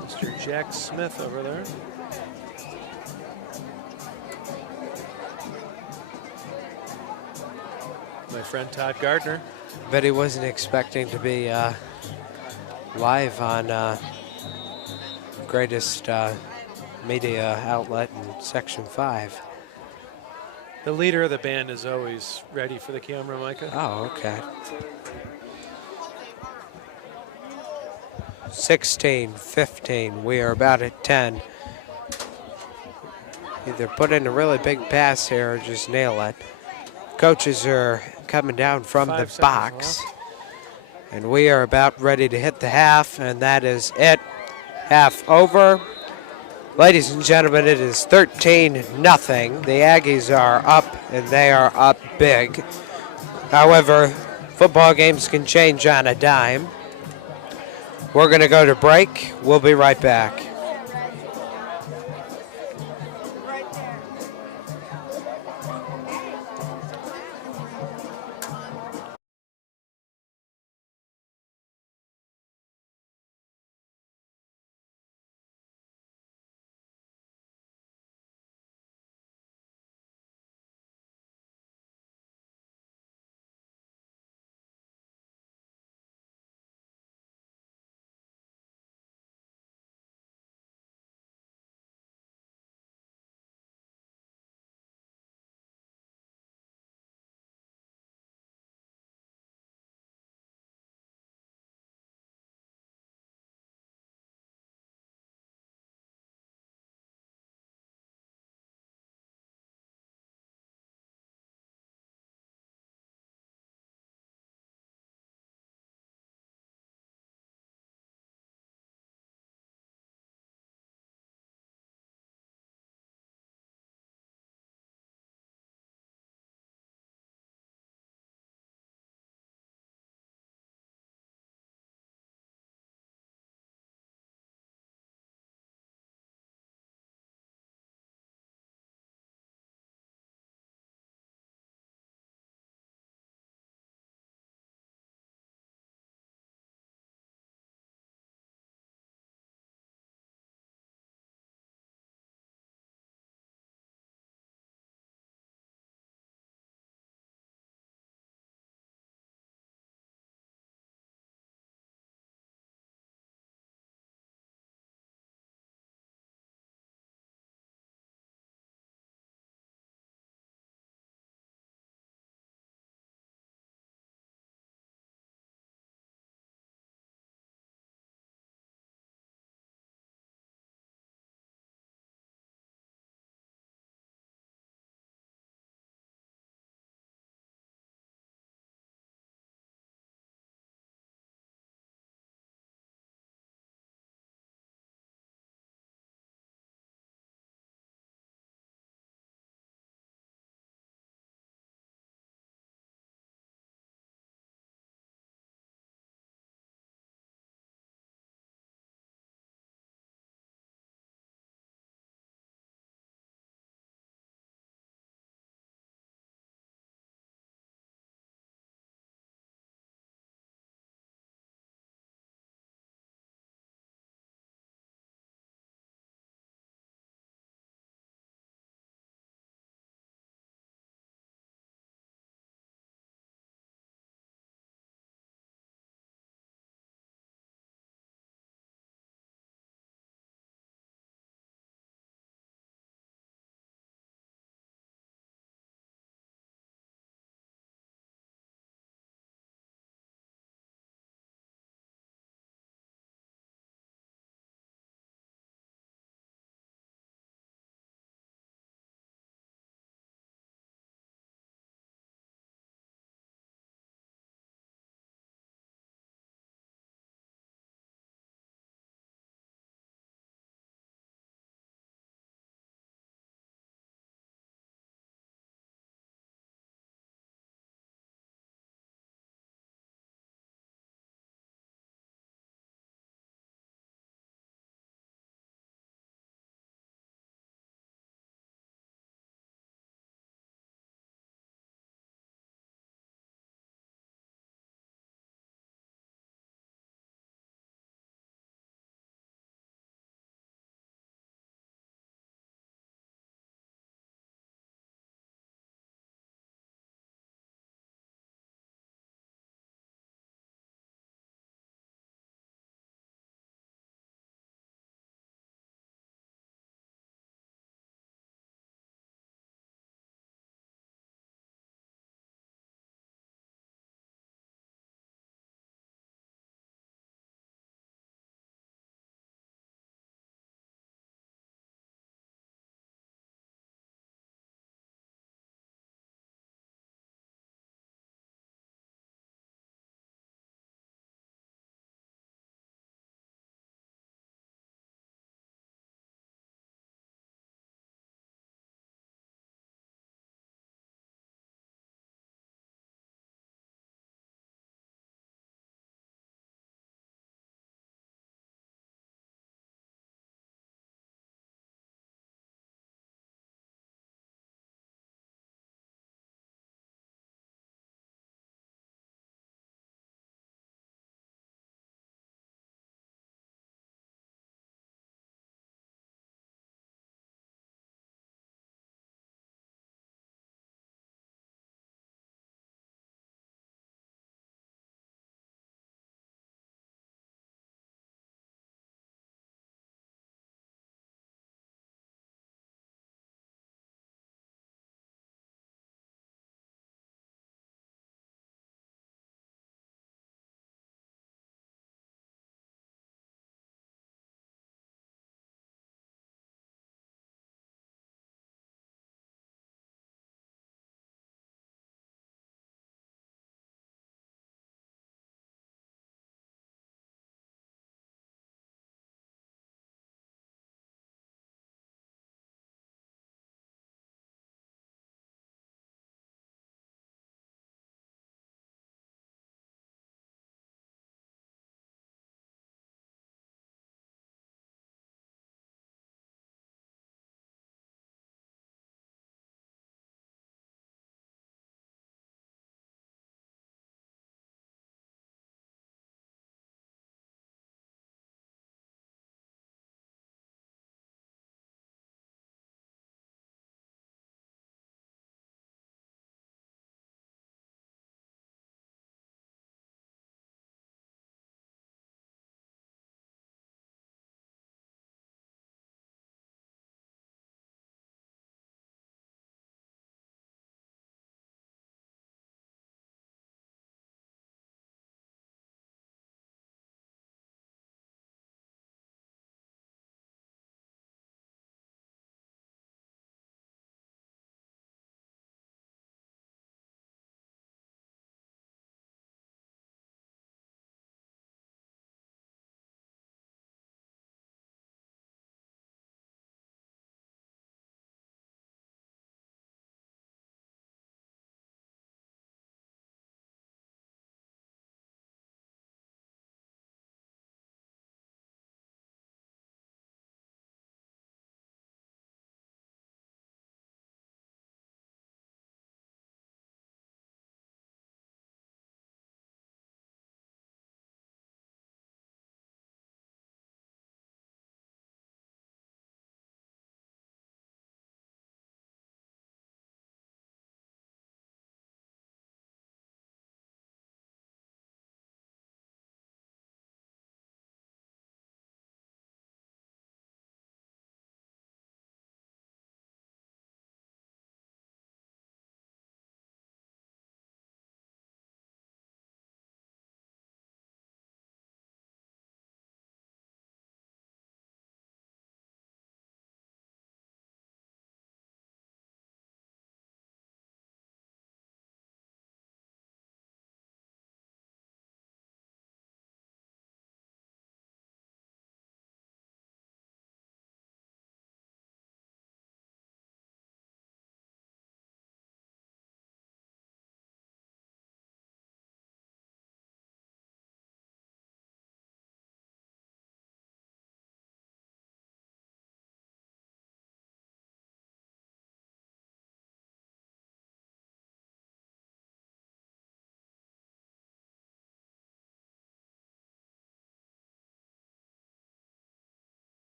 Mr. Jack Smith over there. My friend Todd Gardner. Bet he wasn't expecting to be live on greatest media outlet in Section 5. The leader of the band is always ready for the camera, Micah. Oh, okay. 16-15. We are about at 10. Either put in a really big pass here or just nail it. Coaches are coming down from 5 the seconds box. left. And we are about ready to hit the half, and that is it. Half over. Ladies and gentlemen, it is 13-0. The Aggies are up, and they are up big. However, football games can change on a dime. We're going to go to break. We'll be right back.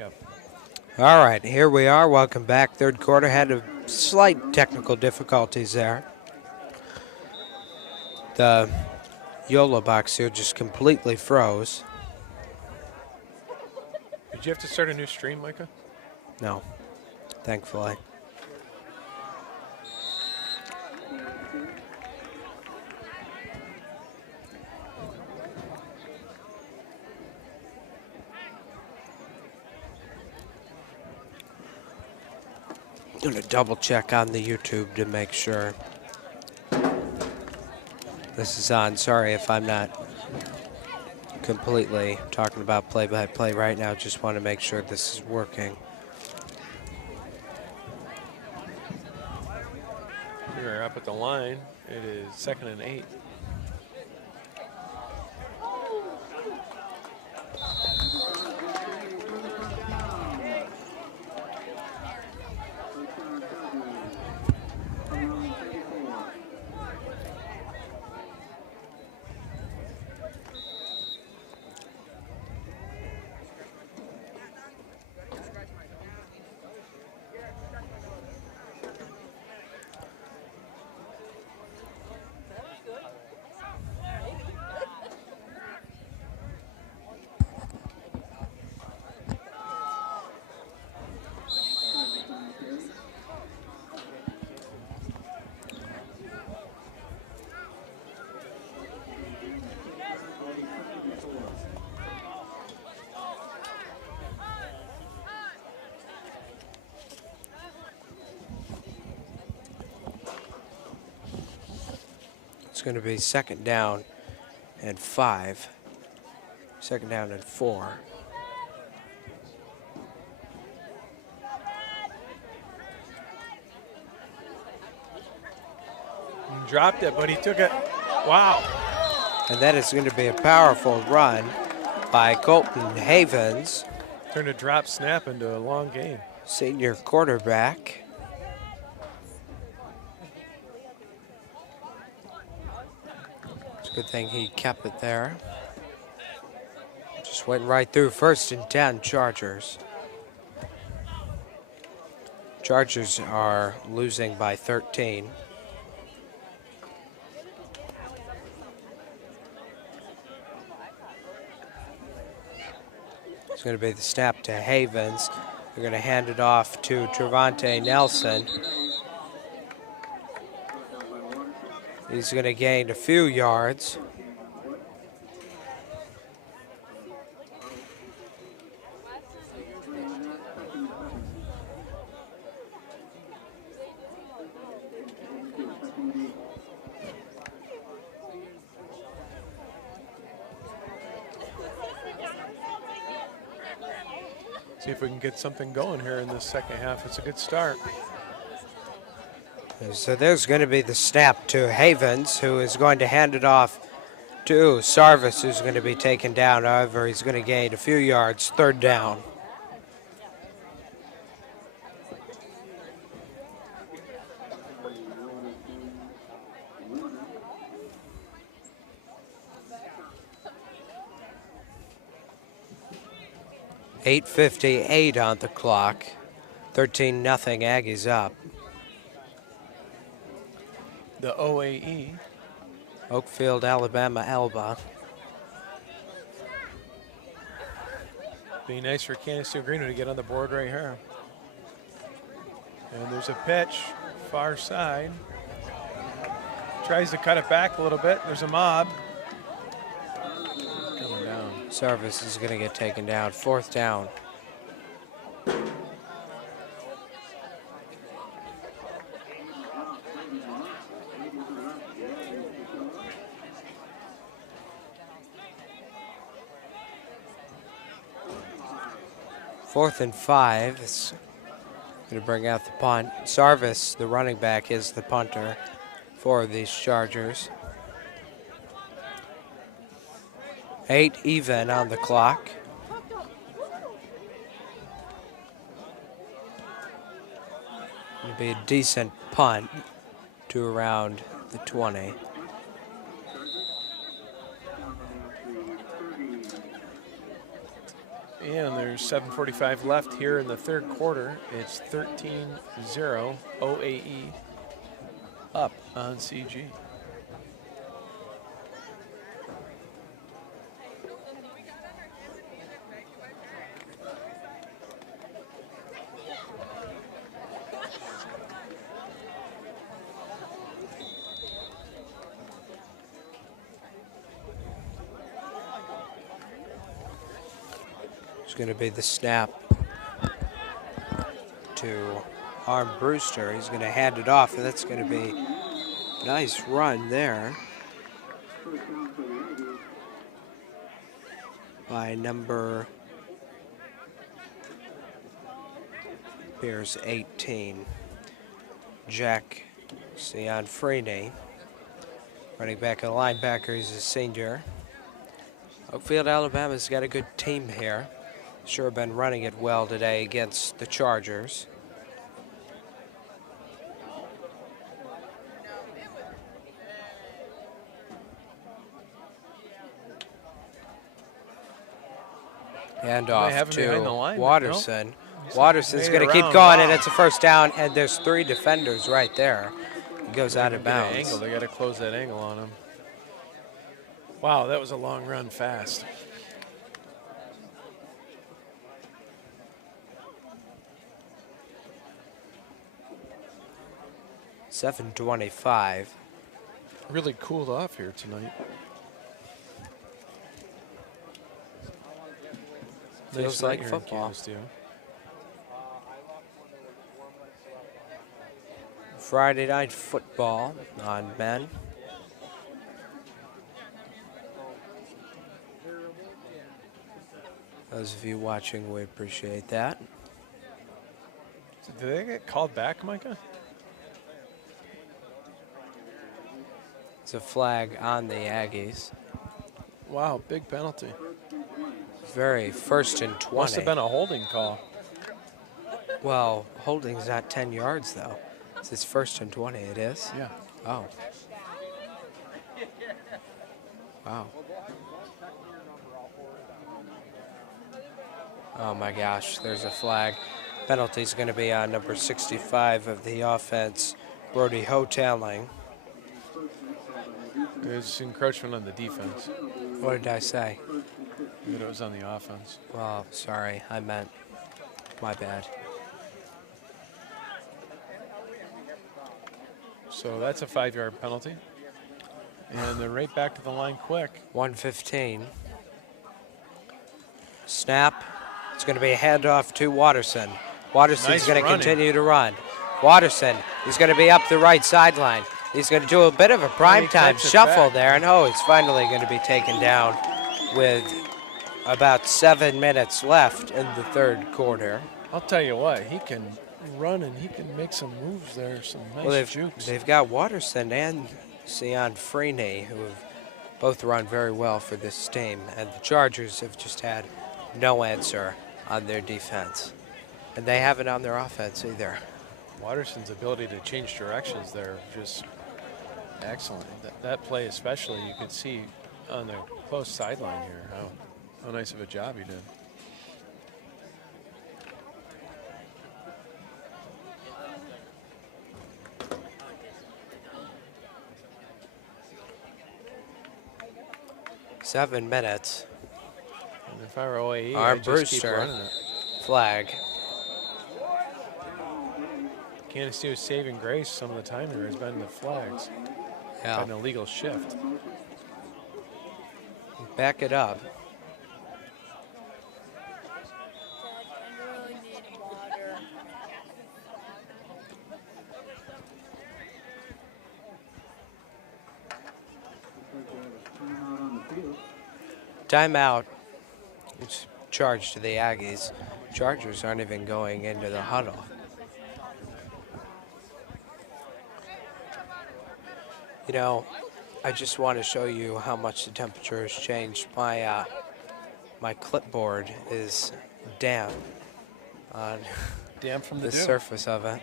Yep. All right, here we are. Welcome back. Third quarter. Had a slight technical difficulties there. The YOLO box here just completely froze. Did you have to start a new stream, Micah? No, thankfully. I'm going to double check on the YouTube to make sure this is on. Sorry if I'm not completely talking about play-by-play right now. Just want to make sure this is working. We're up at the line. It is 2nd and 8. It's going to be 2nd down and 5. 2nd down and 4. He dropped it, but he took it. Wow. And that is going to be a powerful run by Colton Havens, Turned a drop snap into a long gain. senior quarterback. It's a good thing he kept it there. Just went right through. 1st and 10 Chargers. Chargers are losing by 13. It's going to be the snap to Havens. They're going to hand it off to Trevante Nelson. He's going to gain a few yards. See if we can get something going here in the second half. It's a good start. So there's going to be the snap to Havens, who is going to hand it off to Sarvis, who's going to be taken down. However, he's going to gain a few yards. 3rd down. .8:58 on the clock. 13-0 Aggies up. The OAE. Oakfield-Alabama Elba. Be nice for Canisteo-Greenwood to get on the board right here. And there's a pitch, far side. Tries to cut it back a little bit. There's a mob. Coming down. Service is going to get taken down. 4th down. Fourth and 5. It's going to bring out the punt. Sarvis, the running back, is the punter for these Chargers. 8 even on the clock. It'll be a decent punt to around the 20. And There's 7:45 left here in the third quarter. It's 13-0 OAE up on CG. It's going to be the snap to Arm Brewster. He's going to hand it off, and that's going to be a nice run there by number, here's 18, Jack Cianfrini. Running back and linebacker, he's a senior. Oakfield-Alabama's got a good team here. Sure been running it well today against the Chargers. And off to Watterson. Watterson's going to keep going, and it's a first down, and there's 3 defenders right there. He goes out of bounds. They got to close that angle on him. Wow, that was a long run fast. $7:25. Really cooled off here tonight. Feels like football. Friday night football on men. Those of you watching, we appreciate that. Did they get called back, Micah? It's a flag on the Aggies. Wow, big penalty. Very first and 20. Must have been a holding call. Well, holding's not 10 yards, though. It's first and 20, it is? Yeah. Oh. Wow. Oh, my gosh, there's a flag. Penalty's going to be on number 65 of the offense, Brody Hotelling. There's encroachment on the defense. What did I say? But it was on the offense. Well, sorry, I meant, my bad. So that's a 5-yard penalty. And they're right back to the line quick. 1:15. Snap. It's going to be a handoff to Watterson. Watterson's going to continue to run. Watterson is going to be up the right sideline. He's going to do a bit of a primetime shuffle there, and it's finally going to be taken down with about 7 minutes left in the third quarter. I'll tell you what, he can run and he can make some moves there, some nice jukes. They've got Watterson and Cianfrini, who have both run very well for this team, and the Chargers have just had no answer on their defense. And they haven't on their offense either. Watterson's ability to change directions there, just excellent. That play especially, you could see on the close sideline here how nice of a job he did. Seven minutes. And if I were OAE, Arm I'd just keep Brewster, running it. flag. Canisteo saving grace some of the time here has been the flags. Yeah. An illegal shift. Back it up. I really need water. Timeout. It's charged to the Aggies. Chargers aren't even going into the huddle. You know, I just want to show you how much the temperature has changed. My clipboard is damp on Damp from the dew. surface of it.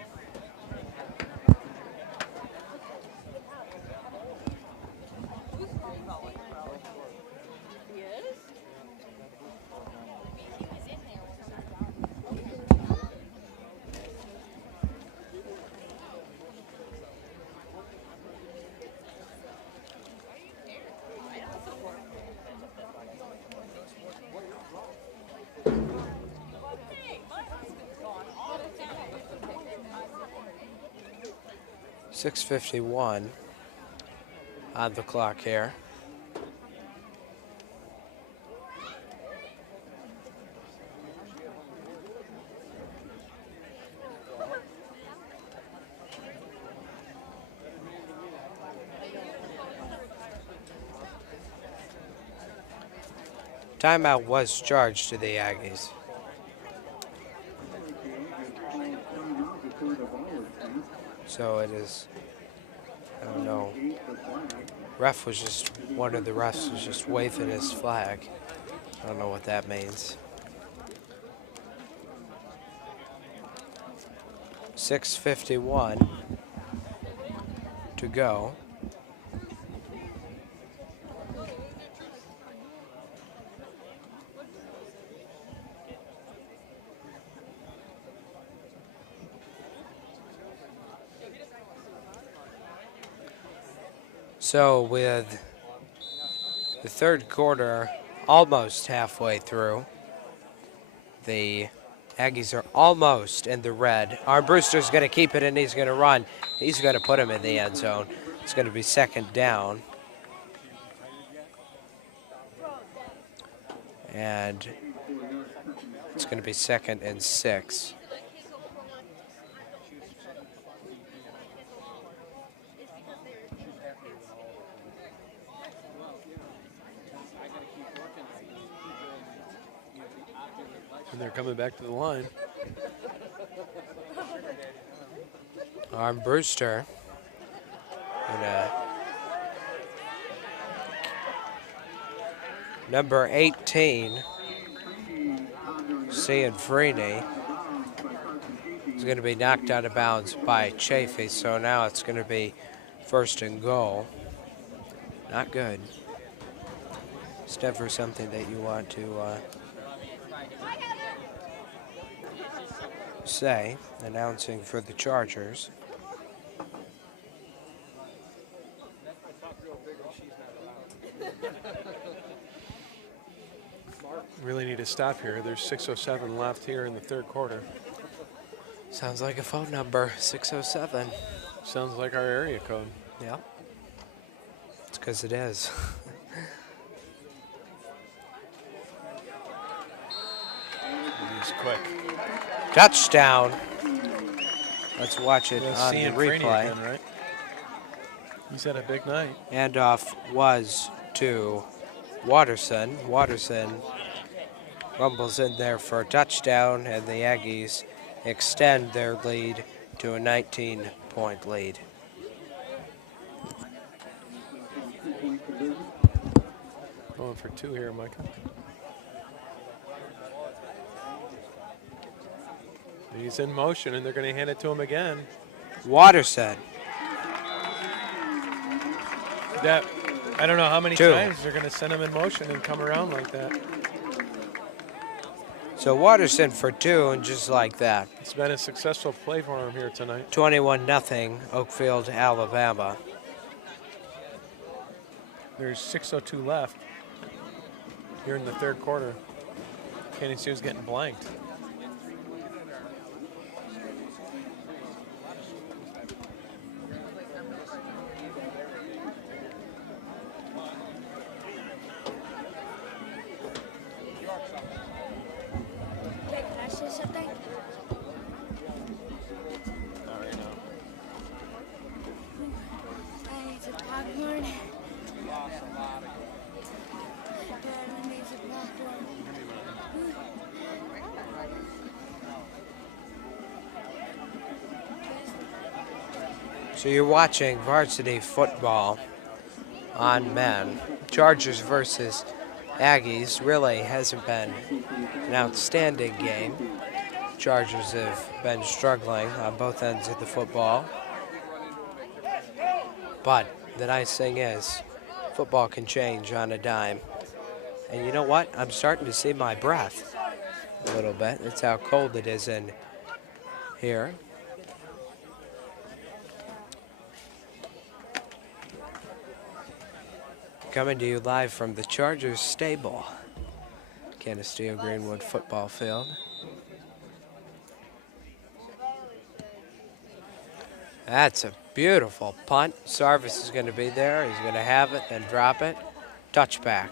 6:51 on the clock here. Timeout was charged to the Aggies. So it is, I don't know, one of the refs was just waving his flag. I don't know what that means. 6:51 to go. So with the third quarter almost halfway through, the Aggies are almost in the red. Armbruster's going to keep it and he's going to run. He's going to put him in the end zone. It's going to be second down. And it's going to be 2nd and 6. And they're coming back to the line. Armbruster. Number 18, Cianfrini, is going to be knocked out of bounds by Chafee. So now it's going to be 1st and goal. Not good. It's never something that you want to say, announcing for the Chargers. Really need to stop here. There's 6:07 left here in the third quarter. Sounds like a phone number, 607. Sounds like our area code. Yeah. It's because it is. He's quick. Touchdown. Let's watch it We'll on see the him Freeney replay. again, right? He's had a big night. Handoff was to Watterson. Watterson rumbles in there for a touchdown, and the Aggies extend their lead to a 19-point lead. Going for 2 here, Micah. He's in motion, and they're going to hand it to him again. Watterson. I don't know how many 2. times they're going to send him in motion and come around like that. So Watterson for 2, and just like that. It's been a successful play for him here tonight. 21-0, Oakfield-Alabama. There's 6:02 left here in the third quarter. Canisteo getting blanked. Can I say something? I need some popcorn. Dad needs some popcorn. So you're watching varsity football on men. Chargers versus Aggies really hasn't been an outstanding game. Chargers have been struggling on both ends of the football. But the nice thing is, football can change on a dime. And you know what? I'm starting to see my breath a little bit. That's how cold it is in here. Coming to you live from the Chargers stable, Canisteo-Greenwood football field. That's a Beautiful punt. Sarvis is going to be there. He's going to have it, then drop it. Touchback.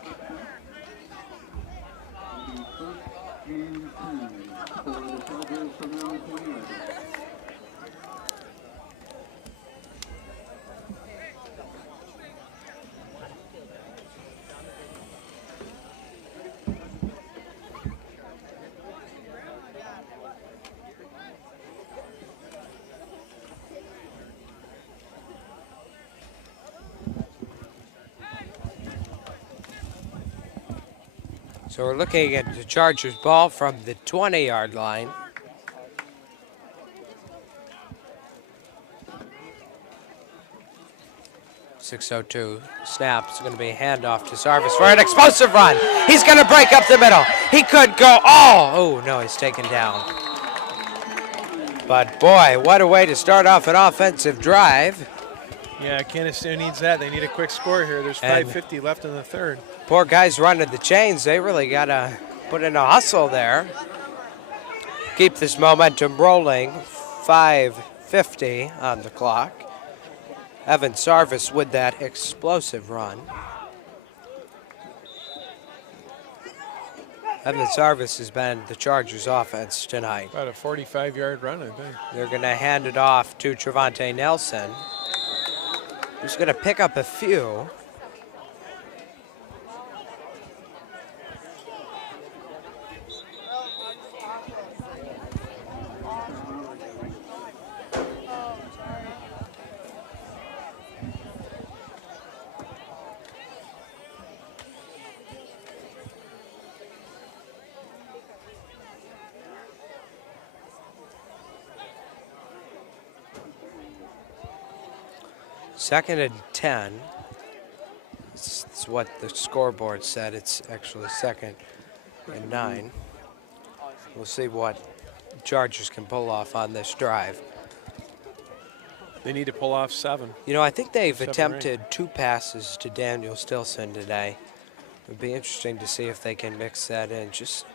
So we're looking at the Chargers ball from the 20-yard line. .602 snap. It's going to be a handoff to Sarvis for an explosive run. He's going to break up the middle. He could go. Oh, no, he's taken down. But boy, what a way to start off an offensive drive. Yeah, Canisteo needs that. They need a quick score here. There's 5:50 left in the third. Poor guys running the chains. They really got to put in a hustle there. Keep this momentum rolling. 5:50 on the clock. Evan Sarvis with that explosive run. Evan Sarvis has been the Chargers' offense tonight. About a 45-yard run, I think. They're going to hand it off to Trevante Nelson, who's going to pick up a few. Second and 10. That's what the scoreboard said. It's actually second and 9. We'll see what Chargers can pull off on this drive. They need to pull off 7. You know, I think they've 7 or 8. attempted 2 passes to Daniel Stilson today. It would be interesting to see if they can mix that in. Just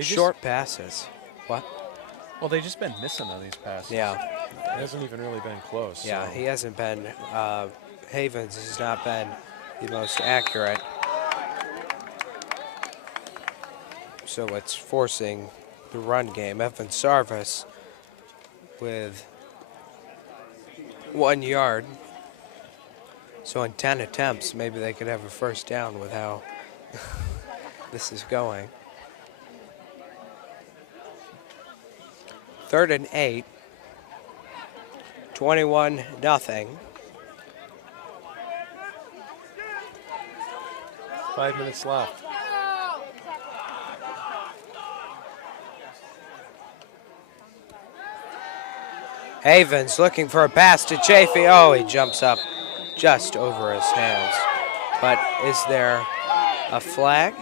short passes. What? Well, they've just been missing on these passes. Yeah. It hasn't even really been close. Yeah, so. he hasn't been, Havens has not been the most accurate. So it's forcing the run game. Evan Sarvis with 1 yard. So in 10 attempts, maybe they could have a first down with how this is going. 3rd and 8. 21-0. 5 minutes left. Havens looking for a pass to Chafee. Oh, he jumps up just over his hands. But is there a flag?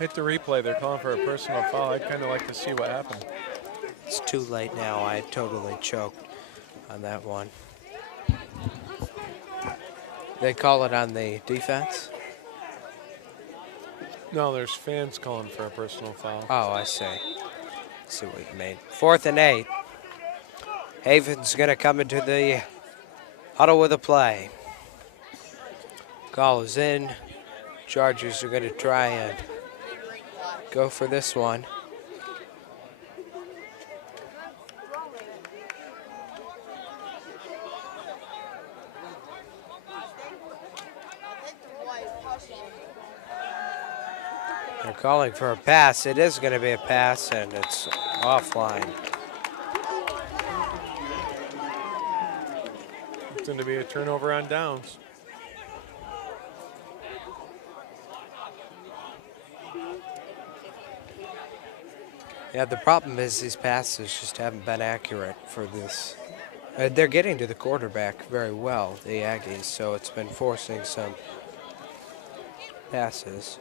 Hit the replay. They're calling for a personal foul. I'd kind of like to see what happened. It's too late now. I totally choked on that one. They call it on the defense? No, there's fans calling for a personal foul. Oh, I see. See what you mean. 4th and 8. Havens going to come into the huddle with a play. Call is in. Chargers are going to try and go for this one. They're calling for a pass. It is going to be a pass, and it's offline. It's going to be a turnover on downs. Yeah, the problem is these passes just haven't been accurate for this. They're getting to the quarterback very well, the Aggies, so it's been forcing some passes.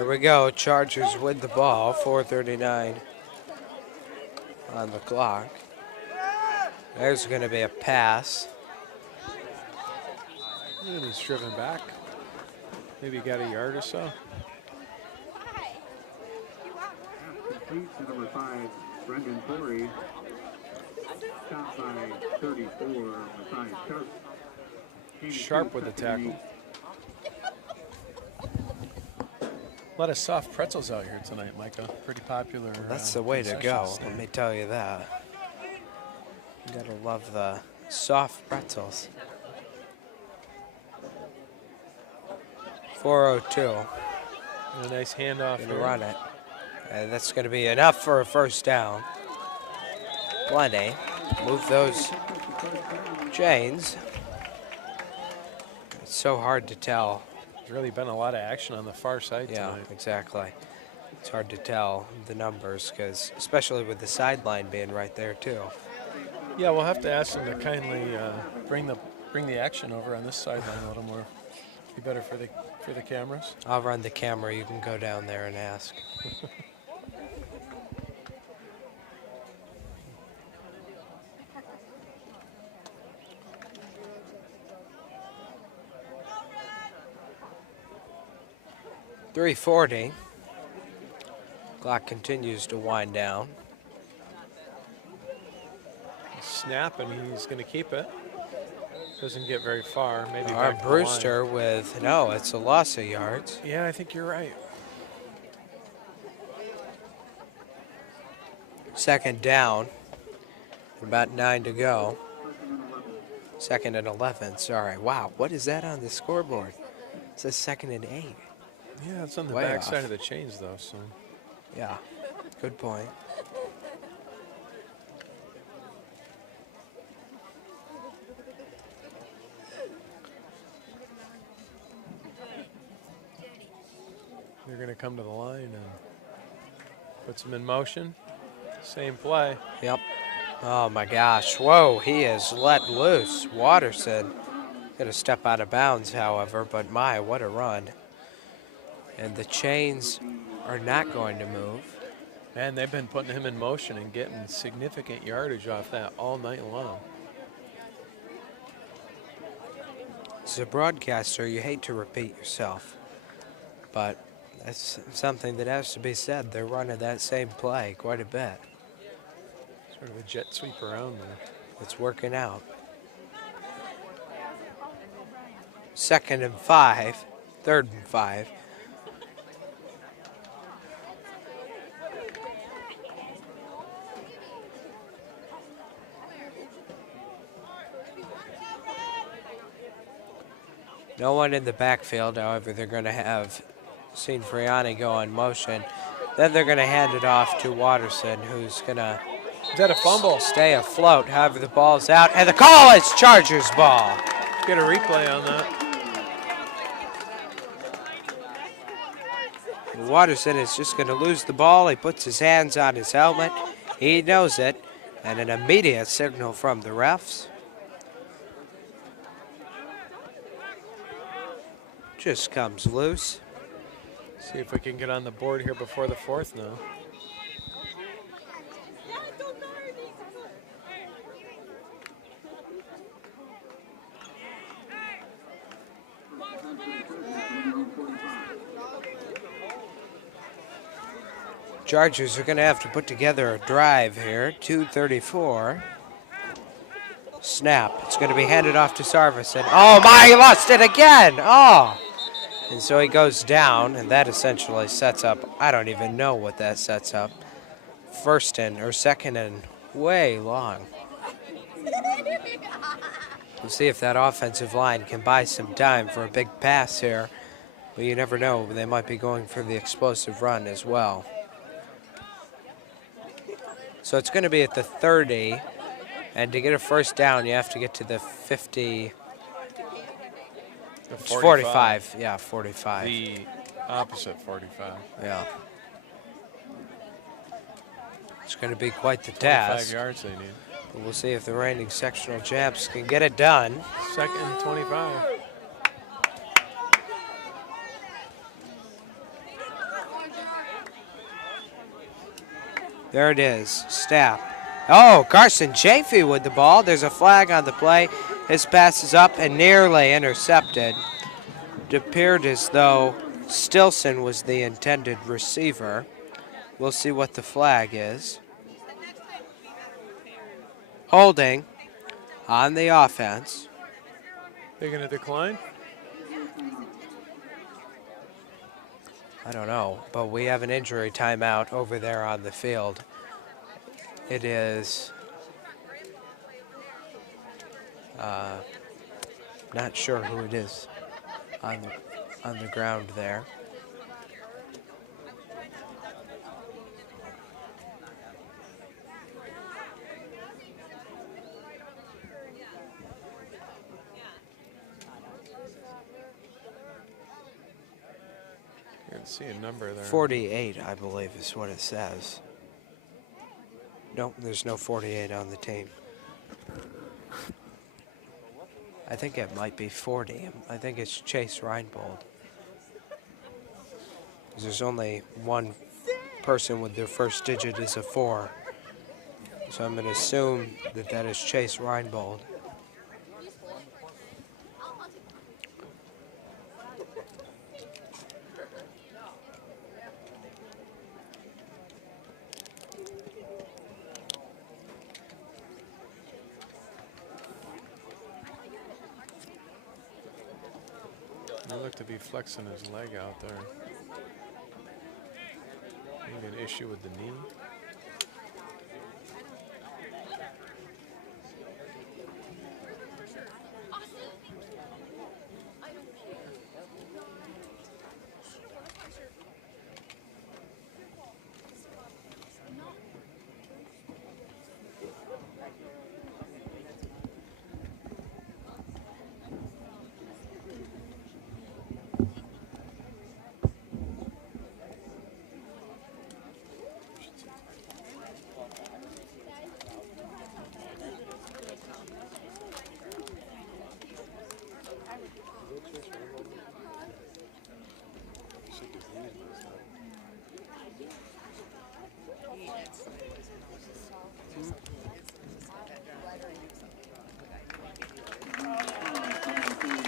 Here we go. Chargers with the ball. 4:39 on the clock. There's going to be a pass. And he's driven back. Maybe he got a yard or so. Complete to number 5, Brendan Torrey. Stopped by 34 on the 5, Sharp. Sharp with the tackle. A lot of soft pretzels out here tonight, Micah. Pretty popular. That's the way to go. concession stand. Let me tell you that. You gotta love the soft pretzels. 4:02. And a nice handoff. Gonna here. run it. And that's gonna be enough for a first down. Plenty. Move those chains. It's so hard to tell. There's really been a lot of action on the far side Yeah, tonight. exactly. It's hard to tell the numbers because, especially with the sideline being right there too. Yeah, we'll have to ask them to kindly bring the action over on this sideline a little more. Be better for the cameras. I'll run the camera. You can go down there and ask. .340. Clock continues to wind down. Snap, and he's going to keep it. Doesn't get very far. Maybe Our back to the line. Brewster with, no, it's a loss of yards. Yeah, I think you're right. Second down. About 9 to go. Second and 11, sorry. Wow, what is that on the scoreboard? It says second and 8. Yeah, it's on the Way back off. side of the chains, though. So Yeah, good point. they're going to come to the line and puts them in motion. Same play. Yep. Oh my gosh. Whoa, he is let loose. Watterson gonna step out of bounds, however, but my, what a run. And the chains are not going to move. Man, they've been putting him in motion and getting significant yardage off that all night long. As a broadcaster, you hate to repeat yourself, but that's something that has to be said. They're running that same play quite a bit. Sort of a jet sweep around there. It's working out. Second and 5, third and 5. No one in the backfield, however, they're going to have seen Friani go in motion. Then they're going to hand it off to Watterson, who's going to Is that a fumble? stay afloat. However, the ball's out, and the call is Chargers ball. Get a replay on that. Watterson is just going to lose the ball. He puts his hands on his helmet. He knows it, and an immediate signal from the refs. Just comes loose. See if we can get on the board here before the fourth now. Chargers are going to have to put together a drive here. 2:34. Snap. It's going to be handed off to Sarvison. Oh my, he lost it again. Oh. And so he goes down, and that essentially sets up, I don't even know what that sets up. First and, or second and way long. We'll see if that offensive line can buy some time for a big pass here. But you never know, they might be going for the explosive run as well. So it's going to be at the 30, and to get a first down, you have to get to the 50. The 45. Yeah, 45. The opposite 45. Yeah. It's going to be quite the 25 task. yards they need. But we'll see if the reigning sectional champs can get it done. Second and 25. There it is. Stapp. Oh, Carson Chafee with the ball. There's a flag on the play. His pass is up and nearly intercepted. It appeared as though Stilson was the intended receiver. We'll see what the flag is. Holding on the offense. They're going to decline? I don't know, but we have an injury timeout over there on the field. It is not sure who it is on the ground there. I can see a number there. 48, I believe, is what it says. Nope, there's no 48 on the team. I think it might be 40. I think it's Chase Reinbold. There's only one person with their first digit is a 4. So I'm going to assume that that is Chase Reinbold. They look to be flexing his leg out there. Maybe an issue with the knee.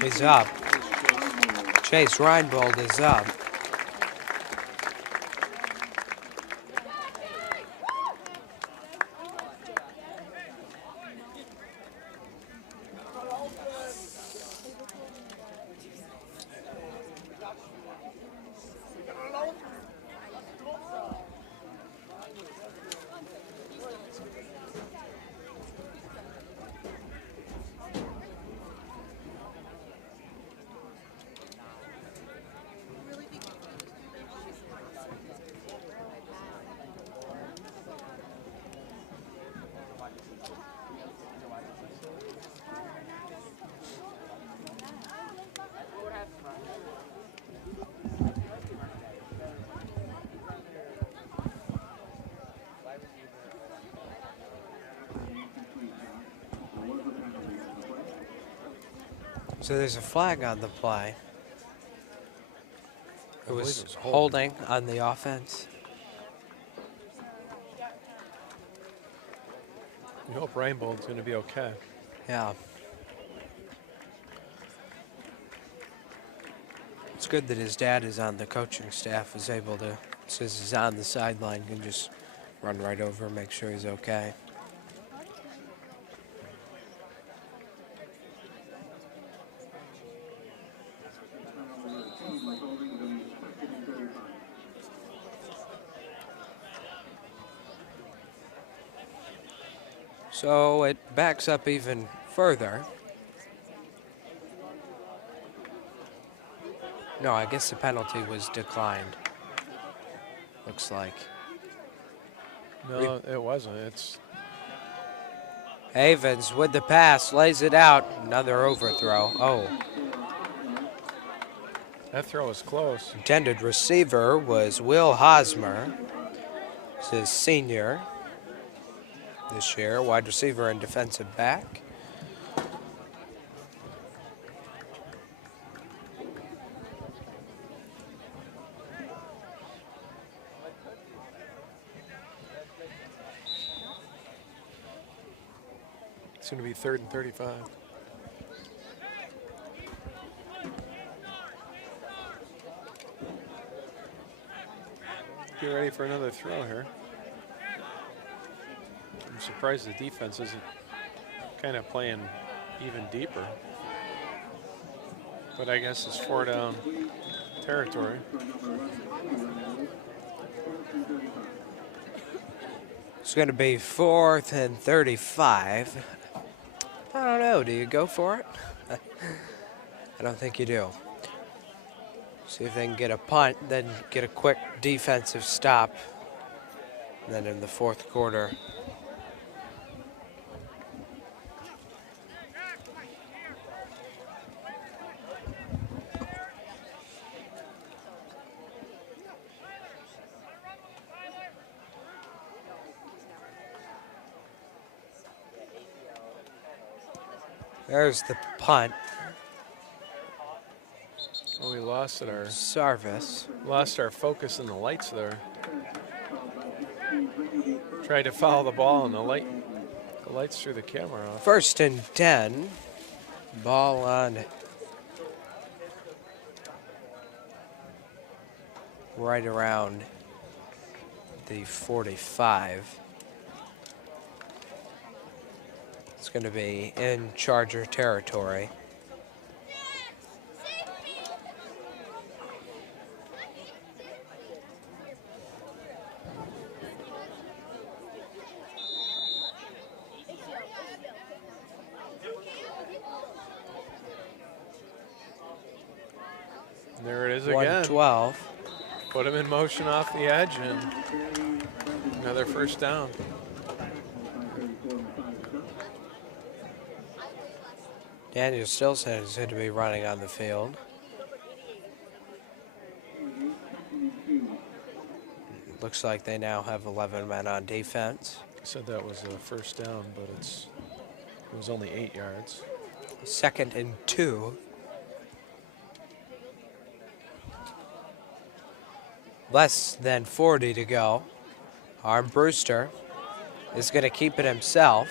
He's up. Chase Reinbold is up. So there's a flag on the play. It was holding on the offense. You hope Rainbow's going to be okay. Yeah. It's good that his dad is on the coaching staff, is able to, since he's on the sideline, can just run right over and make sure he's okay. So it backs up even further. No, I guess the penalty was declined. Looks like. No, it wasn't. It's Havens with the pass, lays it out. Another overthrow. Oh. that throw was close. Intended receiver was Will Hosmer. This is senior this year, wide receiver and defensive back. going to be 3rd and 35. Get ready for another throw here. I'm surprised the defense isn't kind of playing even deeper. But I guess it's 4 down territory. It's going to be 4th and 35. I don't know. Do you go for it? I don't think you do. See if they can get a punt, then get a quick defensive stop. And then in the 4th quarter, there's the punt. Well, we lost our Sarvis. focus in the lights there. Tried to follow the ball and the lights threw the camera off. 1st and 10. Ball on right around the 45. It's going to be in Charger territory. There it is again. 112. Put him in motion off the edge and another 1st down. Daniel Stilson is going to be running on the field. Looks like they now have 11 men on defense. Said that was a 1st down, but it was only 8 yards. 2nd and 2. Less than 40 to go. Arm Brewster is going to keep it himself.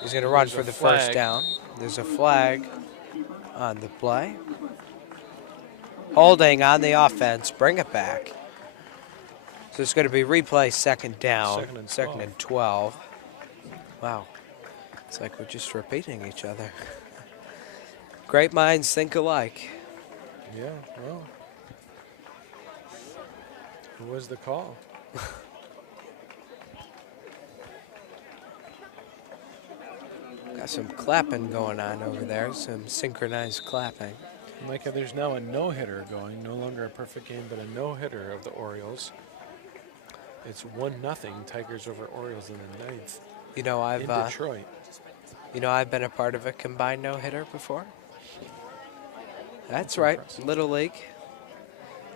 He's going to run for the 1st down. There's a flag on the play. Holding on the offense. Bring it back. So it's going to be replay 2nd down. 2nd and 12. Wow. It's like we're just repeating each other. Great minds think alike. Yeah, well. Who was the call? Got some clapping going on over there, some synchronized clapping. Micah, there's now a no-hitter going, no longer a perfect game, but a no-hitter of the Orioles. It's 1-0 Tigers over Orioles in the 9th. You know, in Detroit. You know, I've been a part of a combined no-hitter before. That's right, impressive. Little League.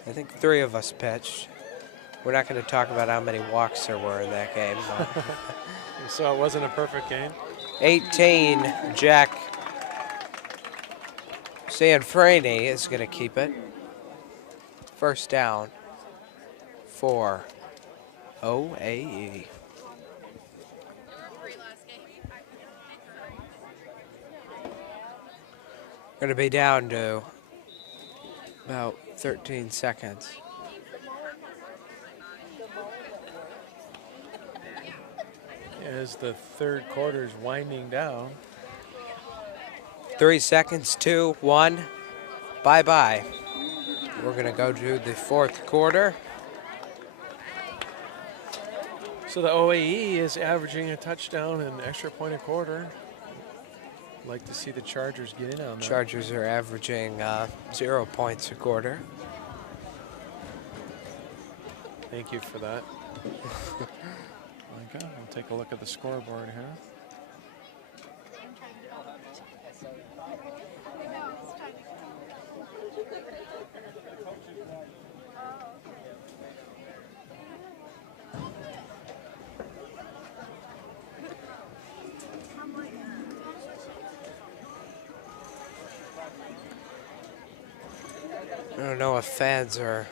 I think 3 of us pitched. We're not going to talk about how many walks there were in that game. So it wasn't a perfect game? 18, Jack Sanfrani is going to keep it. 1st down for OAE. Going to be down to about 13 seconds. As the 3rd quarter is winding down. 3 seconds, 2, 1, bye-bye. We're going to go to the 4th quarter. So the OAE is averaging a touchdown and extra point a quarter. Like to see the Chargers get in on that. Chargers are averaging 0 points a quarter. Thank you for that. Okay, we'll take a look at the scoreboard here. I don't know if fans are...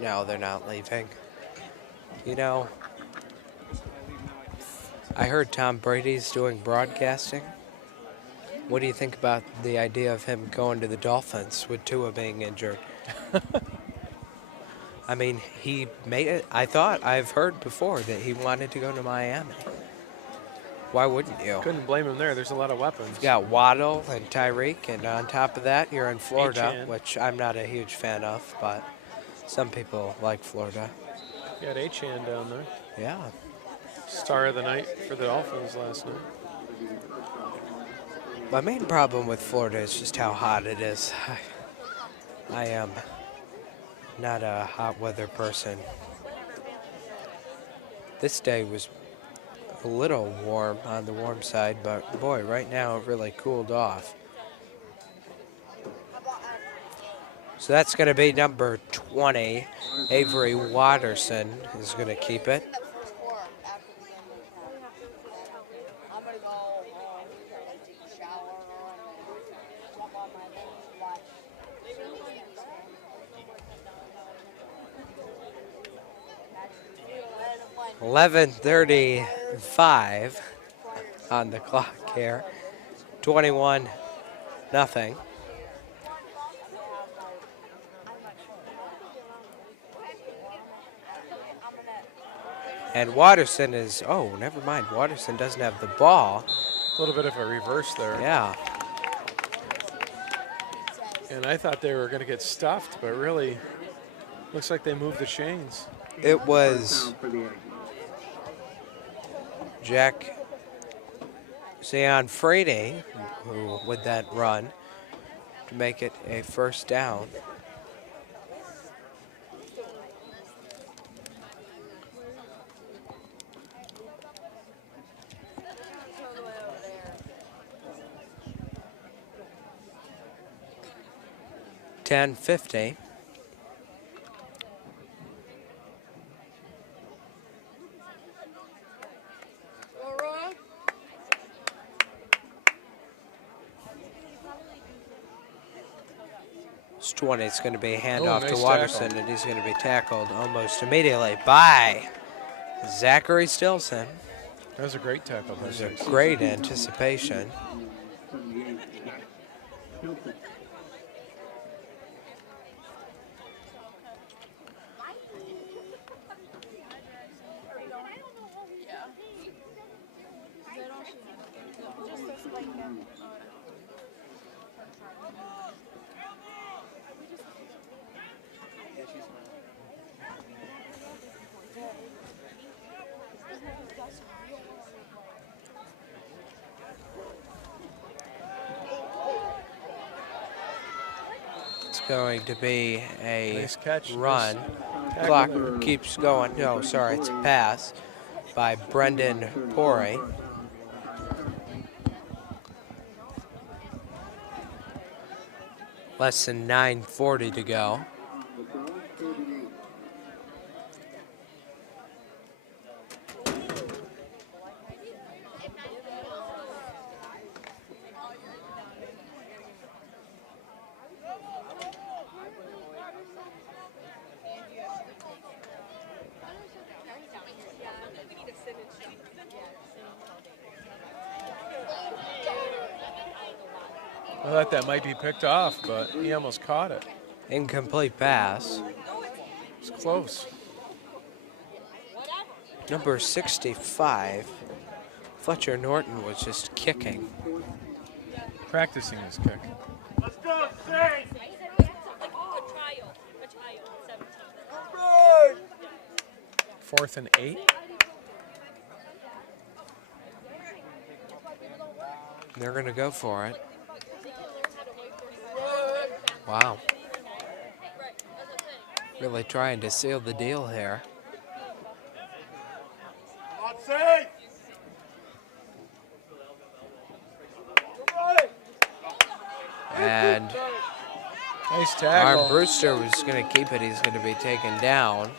No, they're not leaving. You know, I heard Tom Brady's doing broadcasting. What do you think about the idea of him going to the Dolphins with Tua being injured? I mean, he made it. I've heard before that he wanted to go to Miami. Why wouldn't you? Couldn't blame him there. There's a lot of weapons. You got Waddle and Tyreek, and on top of that, you're in Florida, Achane. which I'm not a huge fan of, but some people like Florida. You got Achane down there. Yeah. Star of the night for the Dolphins last night. My main problem with Florida is just how hot it is. I am not a hot weather person. This day was a little warm on the warm side, but boy, right now it really cooled off. So that's going to be number 20. Avery Watterson is going to keep it. I'm gonna go home, take a shower, and jump on my bed and watch. 11:35 on the clock here. 21-0. And Watterson is, oh, never mind. Watterson doesn't have the ball. A little bit of a reverse there. Yeah. And I thought they were going to get stuffed, but really looks like they moved the chains. It was Down for the Aggies. Jack Frady who with that run to make it a first down. $10.50. It's 20. It's going to be a handoff nice to Watterson, tackle. and he's going to be tackled almost immediately by Zachary Stilson. That was a great tackle. It was a great anticipation. 78. Hilton. It's going to be a Nice catch. run. Nice Clock keeps going. No, sorry, it's a pass by Brendan Pori. Less than 9:40 to go. I thought that might be picked off, but he almost caught it. Incomplete pass. It's close. Number 65, Fletcher Norton was just kicking. Practicing his kick. Let's go, Saints! A trial. 17. 4th and 8. They're going to go for it. Wow. Really trying to seal the deal here. And Nice tackle. Arm Brewster was going to keep it. He's going to be taken down.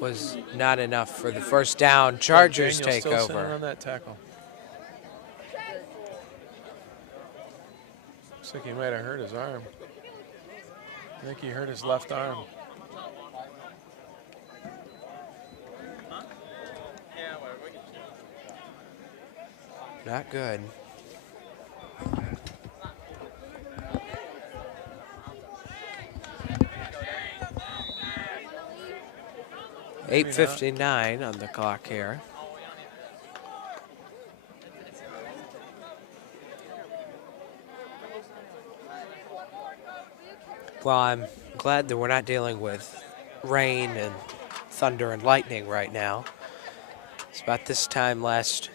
Was not enough for the first down. Chargers Daniel take Stilson over. on that tackle. Looks like he might have hurt his arm. I think he hurt his left arm. Not good. Maybe not. 8:59 on the clock here. Well, I'm glad that we're not dealing with rain and thunder and lightning right now. It's about this time last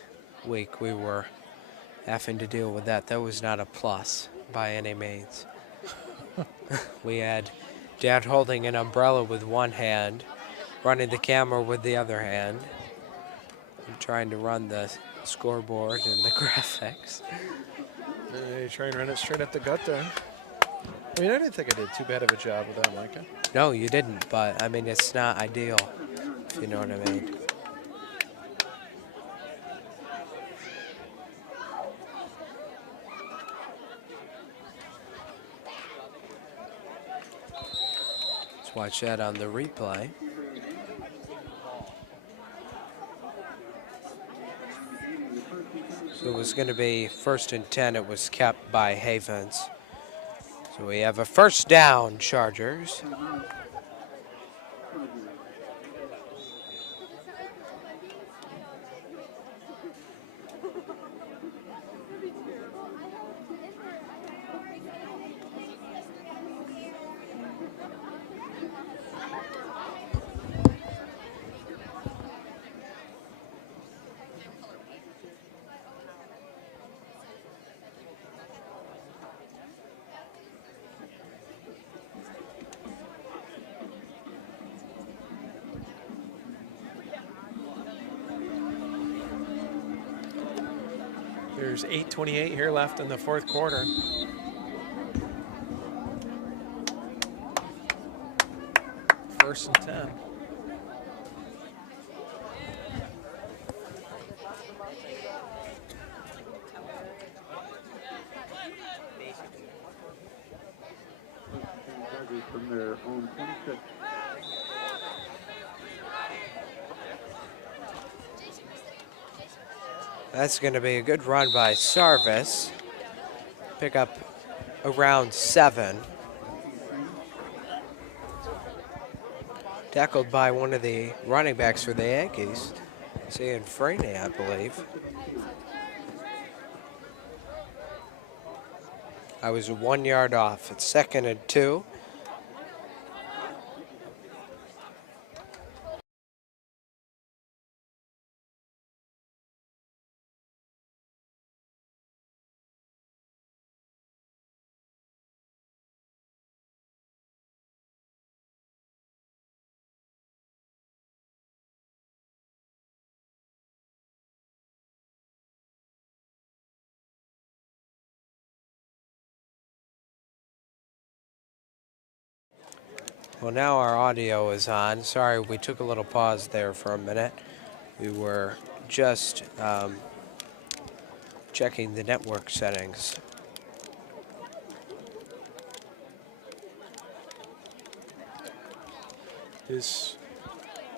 week we were having to deal with that. That was not a plus by any means. We had Dad holding an umbrella with one hand, running the camera with the other hand, and trying to run the scoreboard and the graphics. They try and run it straight up the gut there. I mean, I didn't think I did too bad of a job with that, Micah. No, you didn't, but I mean, it's not ideal, if you know what I mean. Let's watch that on the replay. So it was going to be 1st and 10. It was kept by Havens. So we have a first down, Chargers. There's 8:28 here left in the fourth quarter. First and 10. Chargers from their own 26. That's going to be a good run by Sarvis. Pick up around 7. Tackled by one of the running backs for the Yankees, Ian Freeney, I believe. I was 1 yard off. It's 2nd and 2. Well, now our audio is on. Sorry, we took a little pause there for a minute. We were just checking the network settings. This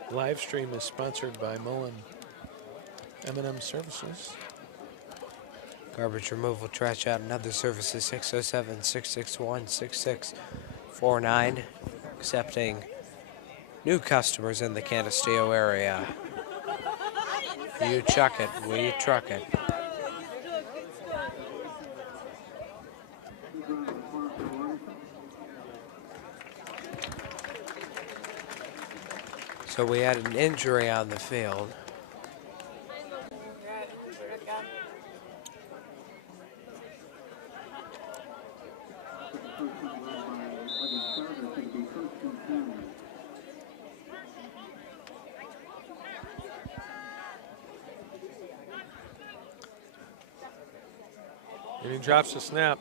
live stream is sponsored by Mullen M&M Services. Garbage removal, trash out, and other services, 607-661-6649. Accepting new customers in the Canisteo area. You chuck it, we truck it. So we had an injury on the field. And he drops the snap.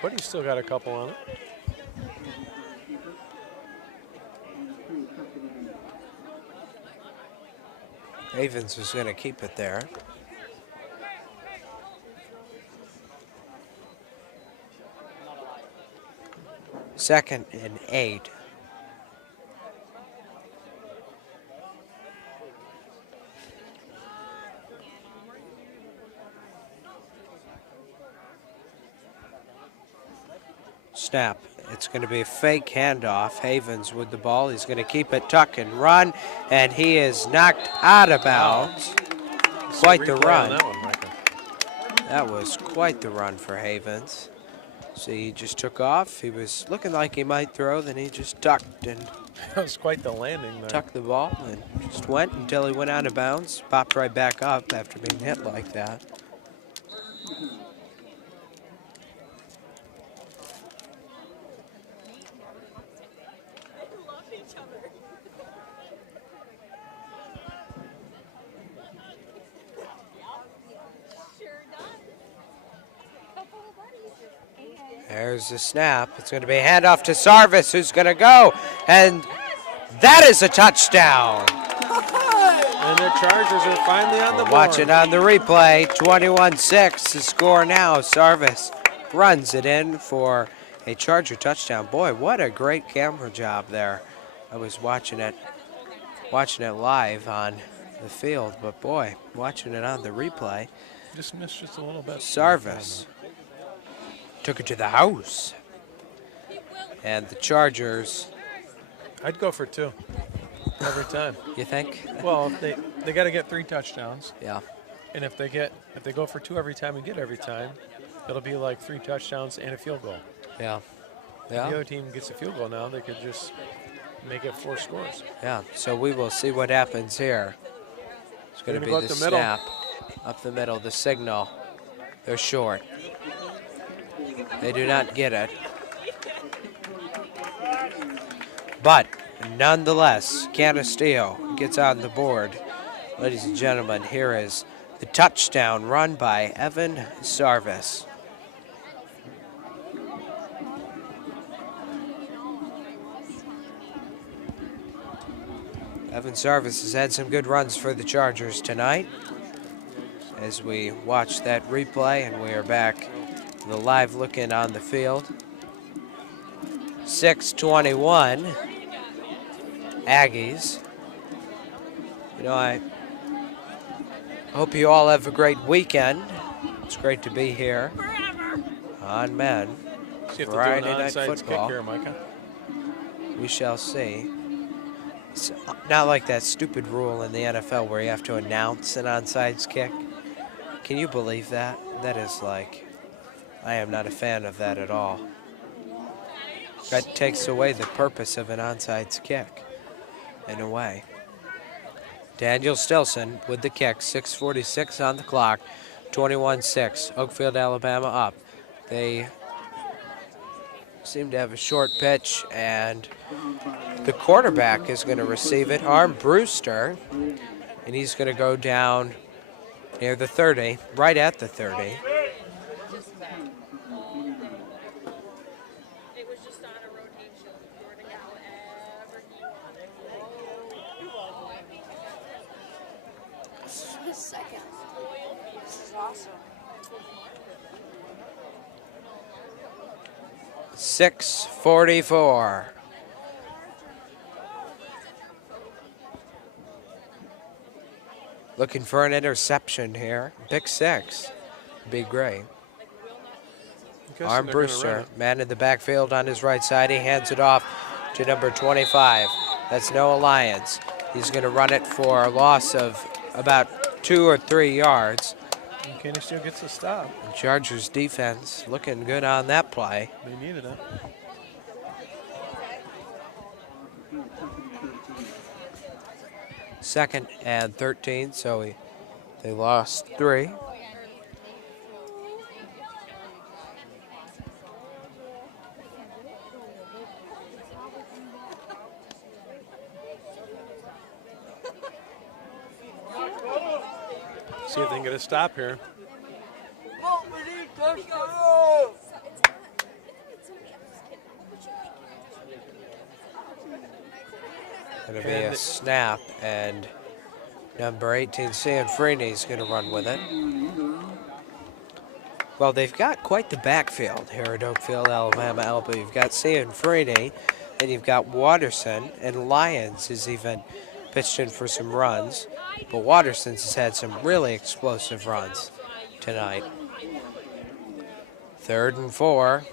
But he's still got a couple on it. Havens was going to keep it there. Second and 8. snap. It's going to be a fake handoff. Havens with the ball. He's going to keep it tuck and run, and he is knocked out of bounds. Quite the Replay on run. that one, Micah. That was quite the run for Havens. So he just took off. He was looking like he might throw, then he just ducked and That was quite the landing there. tucked the ball and just went until he went out of bounds. Popped right back up after being hit like that. There's the snap. It's going to be a handoff to Sarvis, who's going to go, and that is a touchdown. And the Chargers are finally on the board. Watch it on the replay. 21-6 the score now. Sarvis runs it in for a Charger touchdown. Boy, what a great camera job there. I was watching it live on the field, but boy, watching it on the replay. Just missed just a little bit. Sarvis took it to the house. And the Chargers, I'd go for 2 every time. you think? Well, they got to get 3 touchdowns, Yeah. and if they go for 2 every time and get every time, it'll be like 3 touchdowns and a field goal. Yeah. If the Yeah. other team gets a field goal now, they could just make it 4 scores. Yeah. So we will see what happens here. It's going to Gonna be go the up the middle. snap. Up the middle, the signal. They're short. They do not get it. But nonetheless, Canisteo gets on the board. Ladies and gentlemen, here is the touchdown run by Evan Sarvis. Evan Sarvis has had some good runs for the Chargers tonight. As we watch that replay, and we are back to the live looking on the field. 6:21, Aggies. You know, I hope you all have a great weekend. It's great to be here on Men. See if Friday they'll do an night onside kick football. here, Micah. We shall see. It's not like that stupid rule in the NFL where you have to announce an onside kick. Can you believe that? That is like, I am not a fan of that at all. That takes away the purpose of an onside kick, in a way. Daniel Stilson with the kick, 6:46 on the clock, 21-6, Oakfield-Alabama up. They seem to have a short pitch, and the quarterback is going to receive it, Arm Brewster, and he's going to go down near the 30, right at the 30. It was just on a rotation for to go wherever he wanted. This is his second. This is awesome. 6:44. Looking for an interception here. Pick 6. Be great. Guessing Arm they're gonna run Brewster, it. man in the backfield on his right side. He hands it off to number 25. That's Noah Lyons. He's going to run it for a loss of about 2 or 3 yards. And Canisteo gets a stop. The Chargers defense looking good on that play. They needed it. Second and 13, so they lost 3. See if they can get a stop here. Going to be a snap, and number 18, Cianfrini, is going to run with it. Well, they've got quite the backfield here at Oakfield-Alabama, Elba. You've got Cianfrini, and you've got Watterson, and Lyons has even pitched in for some runs. But Watterson has had some really explosive runs tonight. 3rd and 4.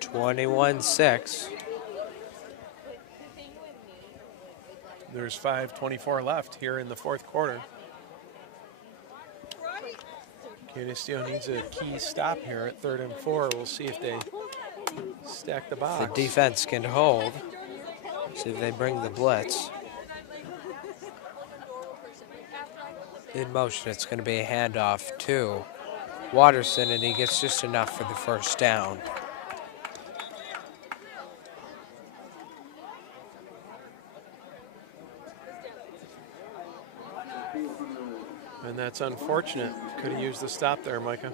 21-6. There's 5:24 left here in the fourth quarter. Canisteo needs a key stop here at 3rd and 4. We'll see if they stack the The box. defense can hold. See if they bring the blitz. In motion, it's going to be a handoff to Watterson, and he gets just enough for the first down. And that's unfortunate. Could have used the stop there, Micah.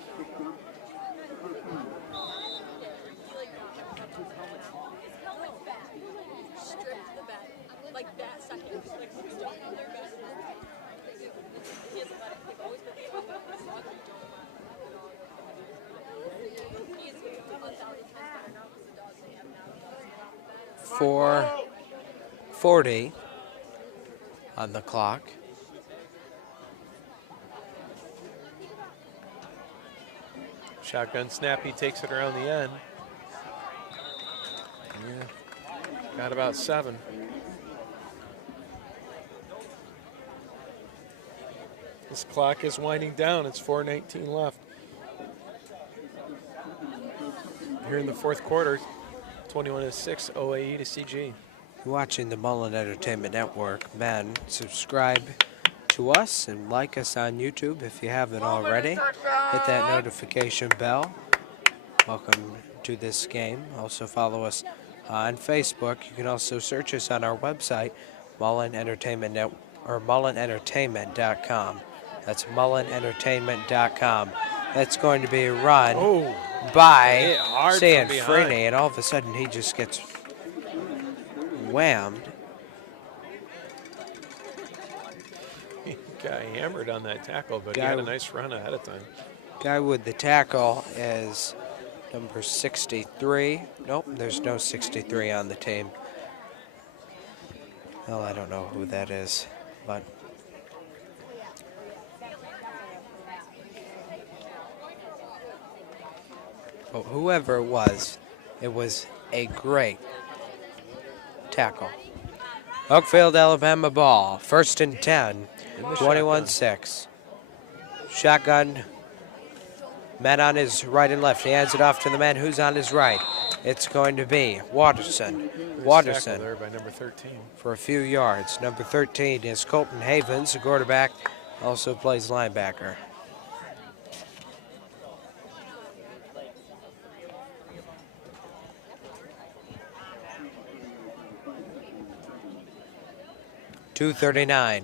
.440 on the clock. Shotgun snap, he takes it around the end. Yeah, got about 7. This clock is winding down. It's 4:19 left. Here in the fourth quarter, 21-6, OAE to CG. You're watching the Mullen Entertainment Network. Men, subscribe to us and like us on YouTube if you haven't already. Hit that notification bell. Welcome to this game. Also follow us on Facebook. You can also search us on our website, Mullen Entertainment or MullenEntertainment.com. That's MullenEntertainment.com. That's going to be run by Sanfrini, and all of a sudden he just gets whammed. He got hammered on that tackle, but he had a nice run ahead of time. Guy with the tackle is number 63. Nope, there's no 63 on the team. Well, I don't know who that is, but whoever it was a great tackle. Oakfield-Alabama ball, 1st and 10, 21-6. Shotgun, man on his right and left. He hands it off to the man who's on his right. It's going to be Watterson. Watterson there by number 13. for a few yards. Number 13 is Colton Havens, the quarterback, also plays linebacker. .239.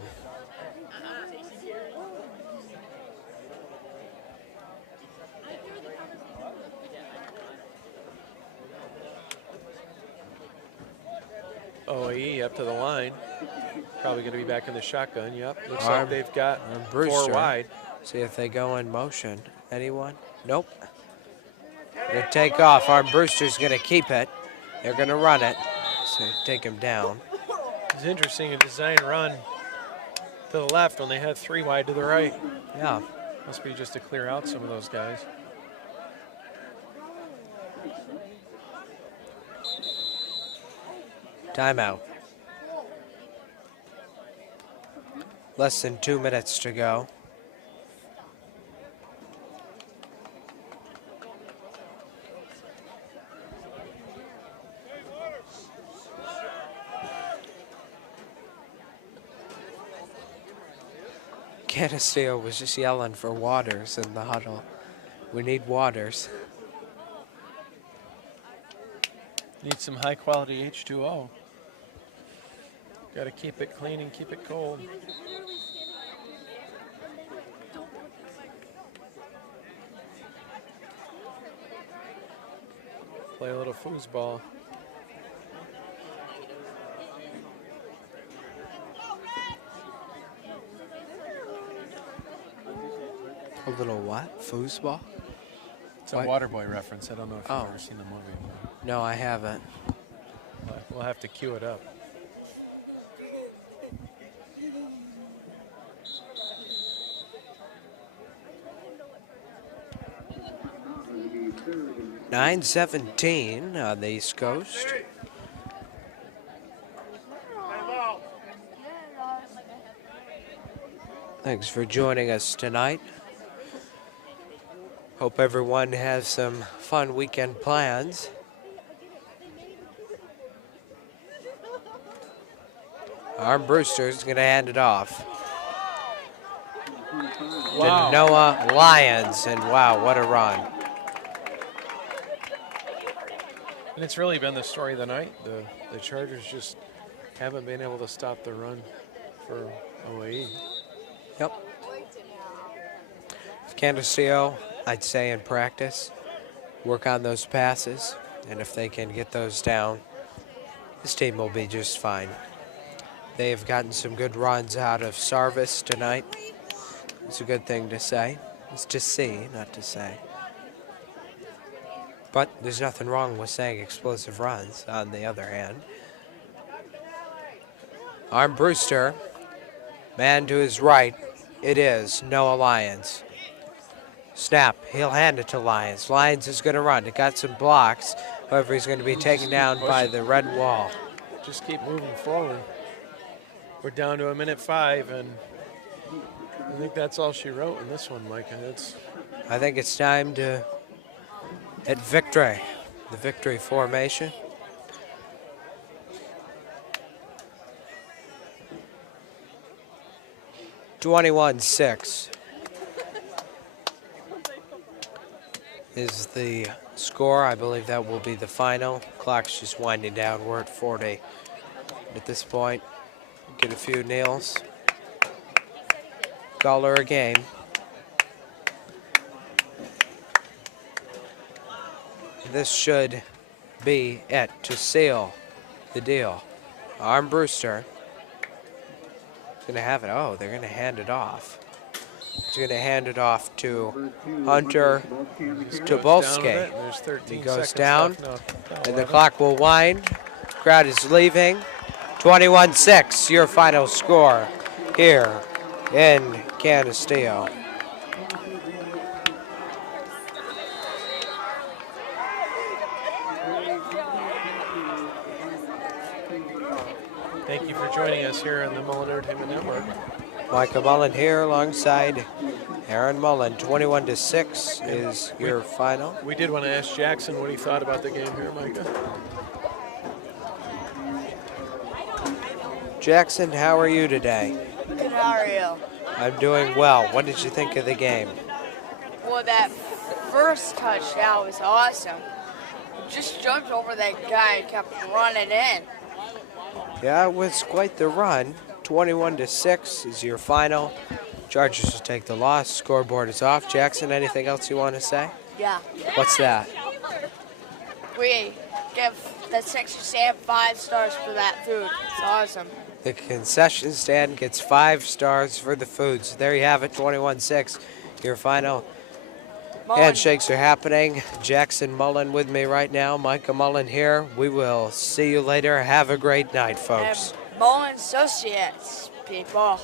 OAE up to the line. Probably going to be back in the shotgun. Yep. Looks Arm- like they've got Brewster. 4 wide. See if they go in motion. Anyone? Nope. They take off. Arm Brewster's going to keep it. They're going to run it. So take him down. It's interesting, a design run to the left when they had 3 wide to the right. Yeah. Must be just to clear out some of those guys. Timeout. Less than 2 minutes to go. Canisteo was just yelling for Waters in the huddle. We need Waters. Need some high quality H2O. Got to keep it clean and keep it cold. Play a little foosball. A little what? Foosball? It's a What? Waterboy reference. I don't know if you've Oh. ever seen the movie. No, I haven't. But we'll have to cue it up. Third and 9:17 on the East Coast. Thanks for joining us tonight. Hope everyone has some fun weekend plans. Brewster's going to hand it off Wow. to Noah Lyons, and wow, what a run. And it's really been the story of the night. The Chargers just haven't been able to stop the run for OAE. Yep. Canisteo, I'd say in practice, work on those passes, and if they can get those down, this team will be just fine. They have gotten some good runs out of Sarvis tonight. It's a good thing to say. It's to see, not to say. But there's nothing wrong with saying explosive runs, on the other hand. Brewster, man to his right, it is Noah Lyons. Snap, he'll hand it to Lyons. Lyons is going to run. It got some blocks. However, he's going to be taken down by the red wall. Just keep moving forward. We're down to 1:05, and I think that's all she wrote in this one, Mike. And I think it's time to hit victory, the victory formation. (21-6) is the score. I believe that will be the final. Clock's just winding down. We're at 40 at this point. Get a few nails. Call her a game. This should be it to seal the deal. Brewster is going to have it. Oh, they're going to hand it off. He's going to hand it off to Hunter Tobolski. He goes down, and the clock will wind. Crowd is leaving. 21-6, your final score here in Canisteo. thank you for joining us here on the Mullen Entertainment Network. Micah Mullen here alongside Aaron Mullen. 21-6 is your final. We did want to ask Jackson what he thought about the game here, Micah. Jackson, how are you today? Good, how are you? I'm doing well. What did you think of the game? Well, that first touchdown was awesome. Just jumped over that guy and kept running in. Yeah, it was quite the run. 21-6 is your final. Chargers will take the loss. Scoreboard is off. Jackson, anything else you want to say? Yeah. What's that? We give the Sixer stand 5 stars for that food. It's awesome. The concession stand gets 5 stars for the food. So there you have it, 21-6, your final. Mullen. Handshakes are happening. Jackson Mullen with me right now. Micah Mullen here. We will see you later. Have a great night, folks. And Mullen Associates, people.